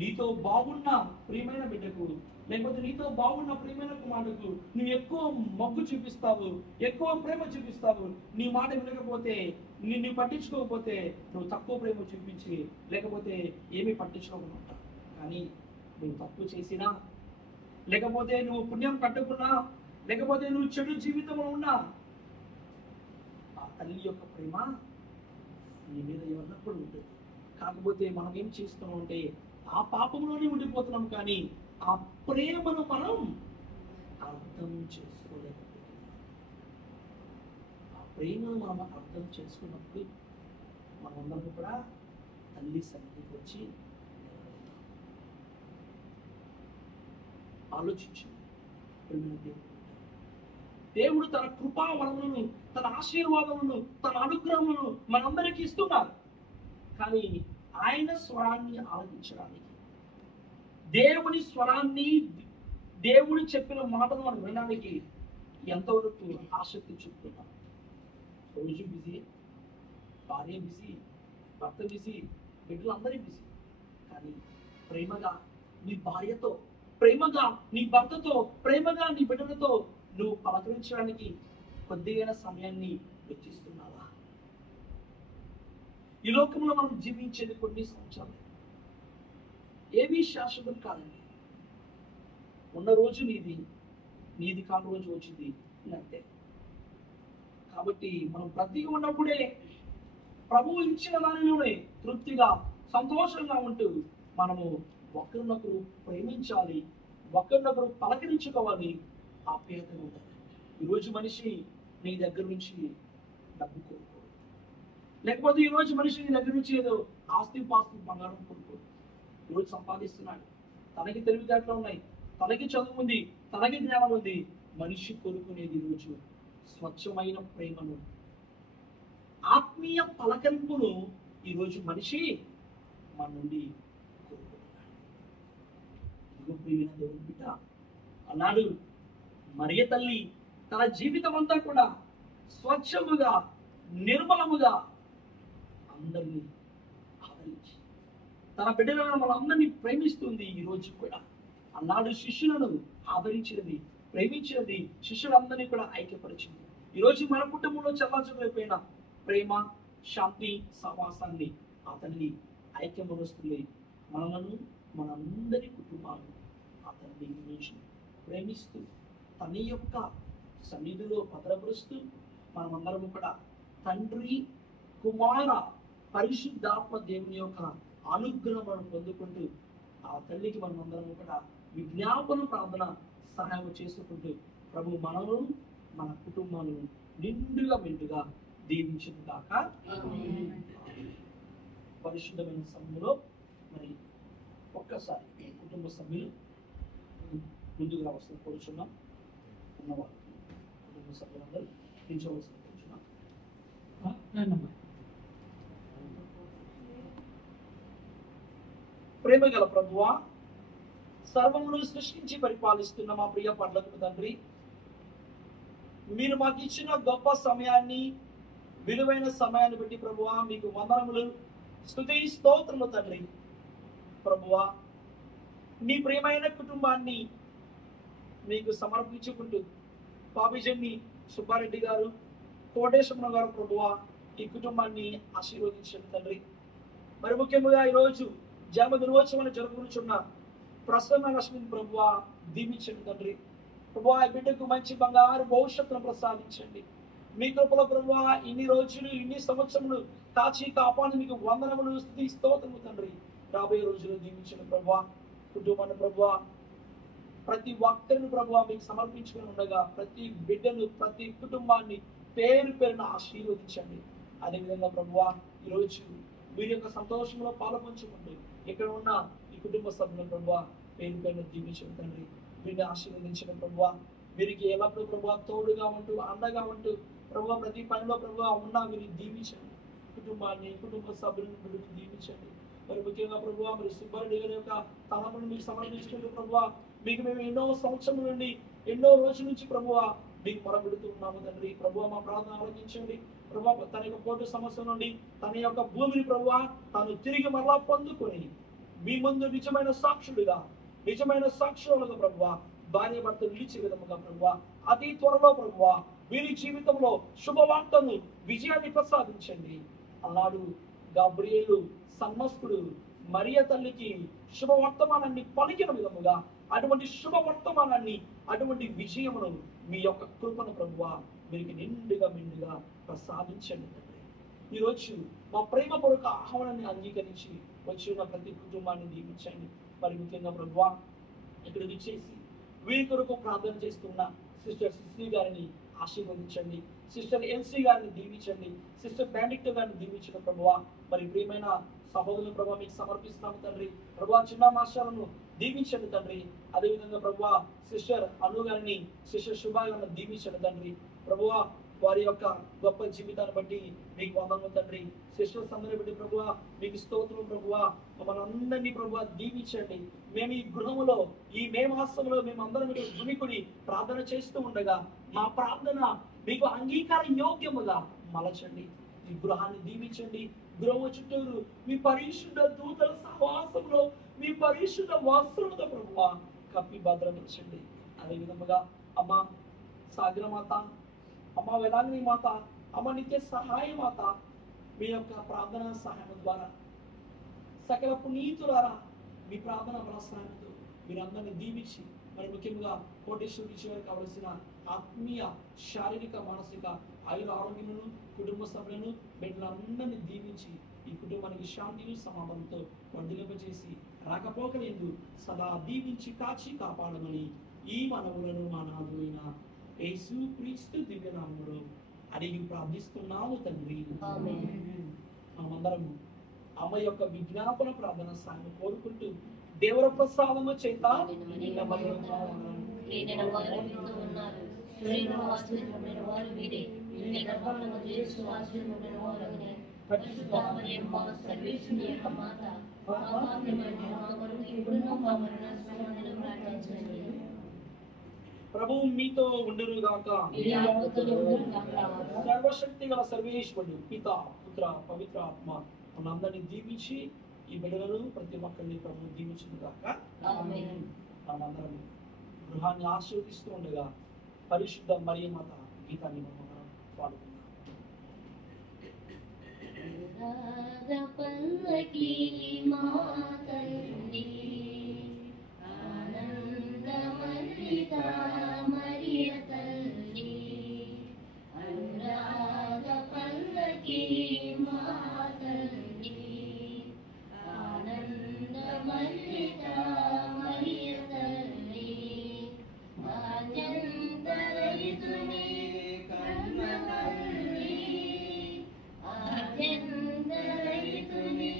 నీతో బాగున్న ప్రియమైన బిడ్డకు, లేకపోతే నీతో బాగున్న ప్రియమైన కుమారుడుకు నువ్వు ఎక్కువ మొగ్గు చూపిస్తావు, ఎక్కువ ప్రేమ చూపిస్తావు. నీ మాట వినకపోతే, నిన్ను పట్టించుకోకపోతే నువ్వు తక్కువ ప్రేమ చూపించి, లేకపోతే ఏమీ పట్టించుకోకుండా ఉంటావు. కానీ నువ్వు తప్పు చేసినా, లేకపోతే నువ్వు పుణ్యం కట్టుకున్నా, లేకపోతే నువ్వు చెడు జీవితంలో ఉన్నా, ఆ తల్లి యొక్క ప్రేమ నీ మీద ఎన్నప్పుడు ఉంటుంది. కాకపోతే మనం ఏం చేస్తున్నాం అంటే ఆ పాపంలోనే ఉండిపోతున్నాం, కానీ ఆ ప్రేమను మనం అర్థం చేసుకోలేకపోతున్నాం. ఆ ప్రేమను మనం అర్థం చేసుకున్నప్పుడు మనమందరం కూడా తల్లి సన్నిధికి వచ్చి ఆలోచించు. దేవుడు తన కృపావరములను, తన ఆశీర్వాదములను, తన అనుగ్రహములను మనందరికీ ఇస్తున్నారు. కానీ ఆయన స్వరాన్ని ఆలకించడానికి, దేవుని స్వరాన్ని, దేవుడు చెప్పిన మాటను మనం వినడానికి ఎంతవరకు ఆసక్తి చూపుతున్నాం? రోజు బిజీ, భార్య బిజీ, భర్త బిజీ, బిడ్డలందరి బిజీ. కానీ ప్రేమగా నీ భార్యతో, ప్రేమగా నీ భర్తతో, ప్రేమగా నీ బిడ్డలతో నువ్వు పలకరించడానికి కొద్దిగా సమయాన్ని వెచ్చిస్తున్నావా? ఈ లోకంలో మనం జీవించేది కొన్ని సంవత్సరాలు, ఏమీ శాశ్వతం కాదండి. ఉన్న రోజు నీది, నీది కాని రోజు వచ్చింది, అంతే. కాబట్టి మనం బ్రతికి ఉన్నప్పుడే ప్రభువు ఇచ్చిన దానిలోనే తృప్తిగా, సంతోషంగా ఉంటూ మనము ఒకరినొకరు ప్రేమించాలి, ఒకరినొకరు పలకరించుకోవాలి, ఆప్యాయతగా ఉండాలి. ఈరోజు మనిషి నీ దగ్గర నుంచి డబ్బు కోరుకోడు, లేకపోతే ఈరోజు మనిషి నీ దగ్గర నుంచి ఏదో ఆస్తి పాస్తి బంగారం కోరుకోడు. ఈరోజు సంపాదిస్తున్నాడు, తనకి తెలివితేటలు ఉన్నాయి, తనకి చదువు ఉంది, తనకి జ్ఞానం ఉంది. మనిషి కోరుకునేది ఈరోజు స్వచ్ఛమైన ప్రేమను, ఆత్మీయ పలకరింపును ఈరోజు మనిషి మన నుండి కోరుకుంటున్నాడు. దేవుని బిడ్డ అన్నాడు, మరియ తల్లి తన జీవితం అంతా కూడా స్వచ్ఛముగా, నిర్మలముగా అందరినీ ఆదరించి తన బిడ్డలను మనందరినీ ప్రేమిస్తుంది. ఈ రోజు కూడా అన్నాడు శిష్యులను ఆదరించినది, ప్రేమించినది, శిష్యులందరినీ కూడా ఐక్యపరిచింది. ఈరోజు మన కుటుంబంలో చల్లాచెదురైపోయిన ప్రేమ, శాంతి, సహవాసాన్ని ఆ తల్లి ఐక్యమరుస్తుంది. మనలను, మనందరి కుటుంబాలను ఆ తల్లి నుంచి ప్రేమిస్తూ తన యొక్క సన్నిధిలో భద్రపరుస్తూ మనమందరము కూడా తండ్రి, కుమార, పరిశుద్ధాత్మ దేవుని యొక్క అనుగ్రహం పొందుకుంటూ ఆ తల్లికి మనమందరము కూడా విజ్ఞాపన ప్రార్థన సహాయం చేసుకుంటూ ప్రభు మనను, మన కుటుంబాలను నిండుగా మెండుగా దీవించిన దాక. పరిశుద్ధమైన సమయంలో మరి ఒక్కసారి కుటుంబ సభ్యులు ముందుగా వస్తూ కోరుచున్నాం. ఉన్నవాళ్ళు కుటుంబ సభ్యులందరూ నిల్చోవలసిన కోరుచున్నాం. ప్రేమ గల ప్రభువా, సర్వమును సృష్టించి పరిపాలిస్తున్న మా ప్రియ పర్లోకపు తండ్రి, మీరు మాకు ఇచ్చిన గొప్ప సమయాన్ని, విలువైన సమయాన్ని బట్టి ప్రభువా మీకు వందనములు, స్తుతి స్తోత్రములు తండ్రి. ప్రభువా, మీ ప్రియమైన కుటుంబాన్ని మీకు సమర్పించుకుంటూ పాపిజన్ని సుబ్బారెడ్డి గారు, కోటేశ్వర గారు ప్రభువా ఈ కుటుంబాన్ని ఆశీర్వదించండి తండ్రి. మరి ముఖ్యంగా ఈరోజు జన్మ దినోత్సవాన్ని జరుపుకుంటున్న ప్రసన్న లక్ష్మిని ప్రభువా దీవించండి తండ్రి. ప్రభువా ఈ బిడ్డకు మంచి బంగారు భవిష్యత్తును ప్రసాదించండి. మీ కృపలో ప్రభువా ఇన్ని రోజులు, ఇన్ని సంవత్సరములు కాచి కాపాడి మీకు వందనములు, స్తుతి స్తోత్రము తండ్రి. రాబోయే రోజులు దీవించండి ప్రభువా. కుటుంబాన్ని ప్రభువా ప్రతి ఒక్కరిని ప్రభువా మీకు సమర్పించుకుని ఉండగా ప్రతి బిడ్డను, ప్రతి కుటుంబాన్ని పేరు పేరున ఆశీర్వదించండి. అదేవిధంగా ప్రభువా ఈరోజు వీరి యొక్క సంతోషంలో పాల్పంచుకుంటూ ఇక్కడ ఉన్న ఈ కుటుంబ సభ్యులను ప్రభువా పేరు పేరున దీవించండి తండ్రి. వీరిని ఆశీర్వదించిన ప్రభువా వీరికి ఎల్లప్పుడూ ప్రభువా తోడుగా ఉంటూ, అండగా ఉంటూ ప్రభువా ప్రతి పనిలో ప్రభువా ఉన్నా వీరిని దీవించండి. కుటుంబాన్ని, కుటుంబ సభ్యులను వీరిని దీవించండి. మరి ముఖ్యంగా ప్రభువా మరి సుబ్బారెడ్డి గారి యొక్క తలమును మీకు సమర్పించుకుంటూ ప్రభువా మీకు మేము ఎన్నో సంవత్సరం నుండి, ఎన్నో రోజుల నుంచి ప్రభువా మీకు మొరపెడుతూ ఉన్నాము తండ్రి. ప్రభువా మా ప్రార్థన ఆలోచించండి ప్రభువా. తన యొక్క కోర్టు సమస్య నుండి తన యొక్క భూమిని ప్రభువా తాను తిరిగి మరలా పొందుకొని మీ ముందు నిజమైన సాక్షులుగా, నిజమైన సాక్షులుగా ప్రభువా భార్య భర్త నిలిచే విధముగా ప్రభువా అతి త్వరలో ప్రభువా వీరి జీవితంలో శుభవార్తను, విజయాన్ని ప్రసాదించండి. అన్నాడు గాబ్రియేలు సన్మస్కుడు మరియ తల్లికి శుభవర్తమానాన్ని పలికిన విధముగా అటువంటి శుభవర్తమానాన్ని, అటువంటి విజయమును మీ యొక్క కృపను ప్రభువా వీరికి నిండుగా మెండుగా ప్రసాదించండి తండ్రి. ఈరోజు మా ప్రేమపూర్వక ఆహ్వానాన్ని అంగీకరించి వచ్చి ఉన్న ప్రతి కుటుంబాన్ని దీవించండి. మరి ముఖ్యంగా ప్రభువా ఇక్కడ విచ్చేసి వీరి కొరకు ప్రార్థన చేస్తున్న సిస్టర్ సిస్లీ గారిని ఆశీర్వదించండి. సిస్టర్ ఎల్సీ గారిని దీవించండి. సిస్టర్ బెనడిక్ట్ గారిని దీవించిన ప్రభువా మరి ప్రియమైన సహోదరుల ప్రభువా మీకు సమర్పిస్తున్నాము తండ్రి. ప్రభువా చిన్న మాస్టర్లను దీవించండి తండ్రి. అదేవిధంగా ప్రభువా సిస్టర్ అను గారిని, సిస్టర్ శుభ గారిని దీవించండి తండ్రి. ప్రభువా వారి యొక్క గొప్ప జీవితాన్ని బట్టి మీకు వందనములు తండ్రి. సిస్టర్స్ అందరిని బట్టి ప్రభువా మీకు స్తోత్రం ప్రభువా. మమ్మల్ని అందరినీ ప్రభువా దీవించండి. మేము ఈ గృహములో ఈ మే మాసంలో మేమందరం గుమికుడి ప్రార్థన చేస్తూ ఉండగా మా ప్రార్థన మీకు అంగీకార యోగ్యముగా మలచండి. ఈ గృహాన్ని దీవించండి. గృహం చుట్టూరు మీ పరిశుద్ధ దూతల సహవాసంలో మీ పరిశుద్ధ వస్త్రముతో ప్రభువా కప్పి భద్రపరచండి. అదే విధముగా అమ్మ సాగరమాత, అమ్మ వేదాంగిని మాత, అమ్మ నిత్య సహాయ మాత, మీ యొక్క ప్రార్థనా సహాయం ద్వారా సకల పునీతులారా మీ ప్రార్థన బలసాయంతో మీరందరినీ దీవించి మరి ముఖ్యంగా కోటేశ్వరి చివరికి కావలసిన ఆత్మీయ శారీరక మానసిక ఆయుర ఆరోగ్యములను కుటుంబ సభ్యులను బిడ్డలందరినీ దీవించి ఈ కుటుంబానికి శాంతిని సమాధానంతో వర్ధిలింపజేసి రాకపోకలేదు సదా దీవించి కాచి కాపాడమని ఈ మనవులను మా నాథుడైన యేసు క్రీస్తు దివ్యనామములో అడిగి ప్రార్థిస్తున్నాము తండ్రి. మనమందరము అమ్మ యొక్క విజ్ఞాపన ప్రార్థన సాయం కోరుకుంటూ దేవర ప్రసాదము చేత ప్రభువు మీతో ఉండునుగాక. సర్వశక్తి గల సర్వేశ్వరుడు పిత పుత్ర పవిత్ర ఆత్మ మనందరినీ దీవించి ఈ బిడ్డలను ప్రతి ఒక్కరిని ప్రభువు దీవించునుగాక. మనమందరం గృహాన్ని ఆశీర్వదిస్తూ ఉండగా పరిశుద్ధ మరియమాత గీతాన్ని మనం పాడుకుందాం. పల్లకి మా తల్లి ఆనందమల్లిక మరియ తల్లి, అనురాగ పల్లకి మా తల్లి ఆనందమల్లిక మరియ తల్లి, ఆద్యంతరహితుని కన్న తల్లి, ఆద్యంతరహితుని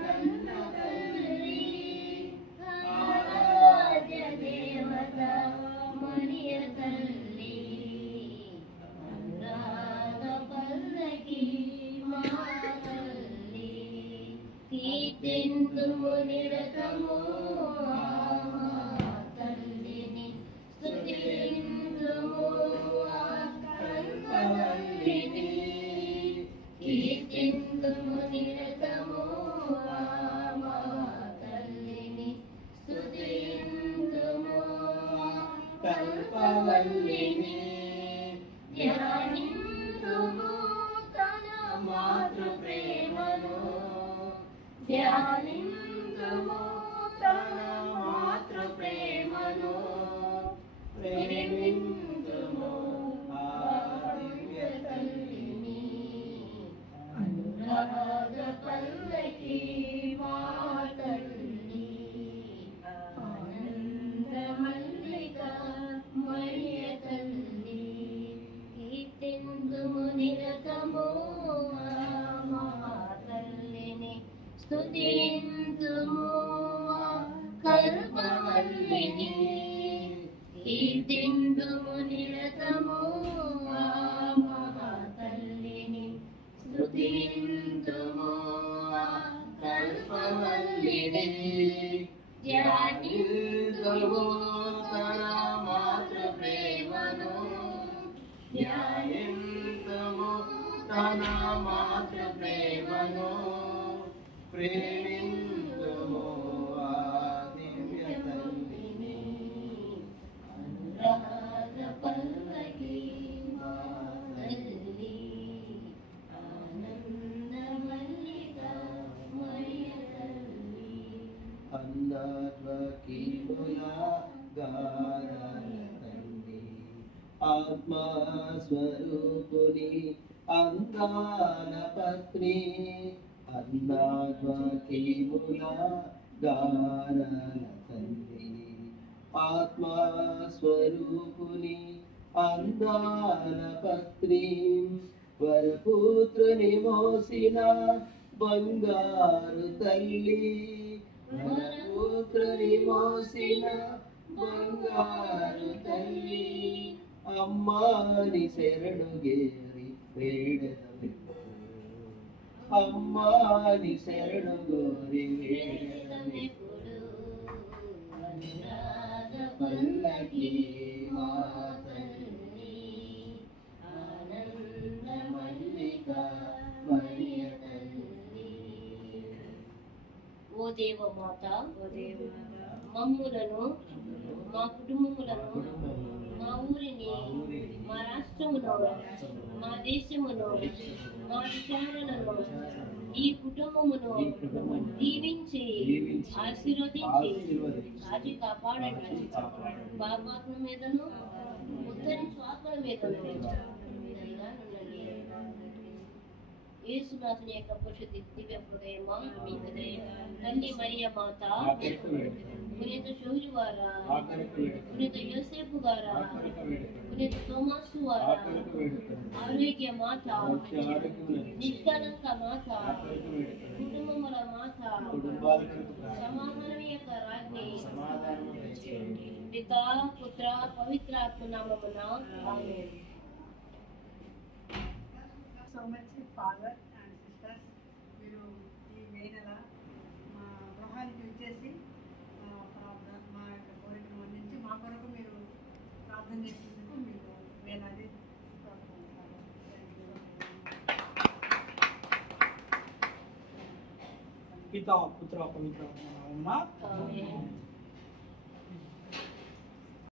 కన్న తల్లి, ఆరాధ్య దేవత మరియ తల్లి, అనురాగ పల్లకి మా తల్లి, కీర్తింతుము నిరతము ఆ మా తల్లిని, స్తుతింతుము ఆ కల్పవల్లిని, కీర్తింతుము నిరతము ఆ మా తల్లిని, స్తుతింతుము ఆ కల్పవల్లిని, ధ్యానింతుము తన మాతృ ప్రేమను, ధ్యానింతుము తన మాతృ ప్రేమను, ప్రేమింతుము ఆ దివ్య తల్లిని, అనురాగ పల్లకి మా తల్లి, ఆనంద మల్లిక మరియ తల్లి, కీర్తింతుము నిరతము ఆ మా తల్లిని, స్తుతింతుము ఆ కల్పవల్లిని, కీర్తింతుము నిరతము ఆ మా తల్లిని, స్తుతింతుము ఆ కల్పవల్లిని, ధ్యానింతుము తన మాతృ ప్రేమను, ధ్యానింతుము తన మాతృ ప్రేమను, ప్రేమింతుము ఆ దివ్య తల్లిని, అనురాగ పల్లకి మా తల్లి, ఆనంద మల్లిక మరియ తల్లి, అందాత్మకీములా గారాల తల్లి, ఆత్మస్వరూపుని అందాల పత్ని, అందాత్మకీములా గారాల తల్లి, ఆత్మస్వరూపుని అందాల పత్ని, వరపుత్రుని మోసిన బంగారు తల్లి, మన పుత్రుని మోసిన బంగారు తల్లి అమ్మాని శరణు గేరి వేడెదమిప్పుడు అమ్మాని శరణు గోరి వేడెదమిప్పుడు అనురాగ పల్లకి మా తల్లి ఆనంద మల్లిక మరియ తల్లి. ఓ దేవమాత మమ్ములను మా కుటుంబములను మా ఊరిని మా రాష్ట్రమును మా దేశమును మా విచారణను ఈ కుటుంబమును దీవించి ఆశీర్వదించి కాచి కాపాడండి. పాపాత్మ మీదను ఉత్తరించి ఆత్మ మీదను మీదగా నుండండి. యేసునాథుని యొక్క పరిశుద్ధ దివ్య హృదయమా మీకు దయ. తల్లి మరియ మాత, పునీత శౌరి వారా, పునీత యోసేపు గారా, పునీత తోమాసు వారా, ఆరోగ్య మాత, నిష్కలంక మాత, కుటుంబముల మాత, సమాధానం యొక్క రాజ్ఞి, పితా పుత్ర పవిత్రాత్మ నామమున ఆమేన్. So much father and sisters, మీరు ఈ మే నెల మా గృహానికి వచ్చేసి మా యొక్క కోరికను అందించి మా కొరకు మీరు ప్రార్థన చేసేందుకు మీకు వేలాది పితా పుత్ర పవిత్ర నామమున ఆమేన్.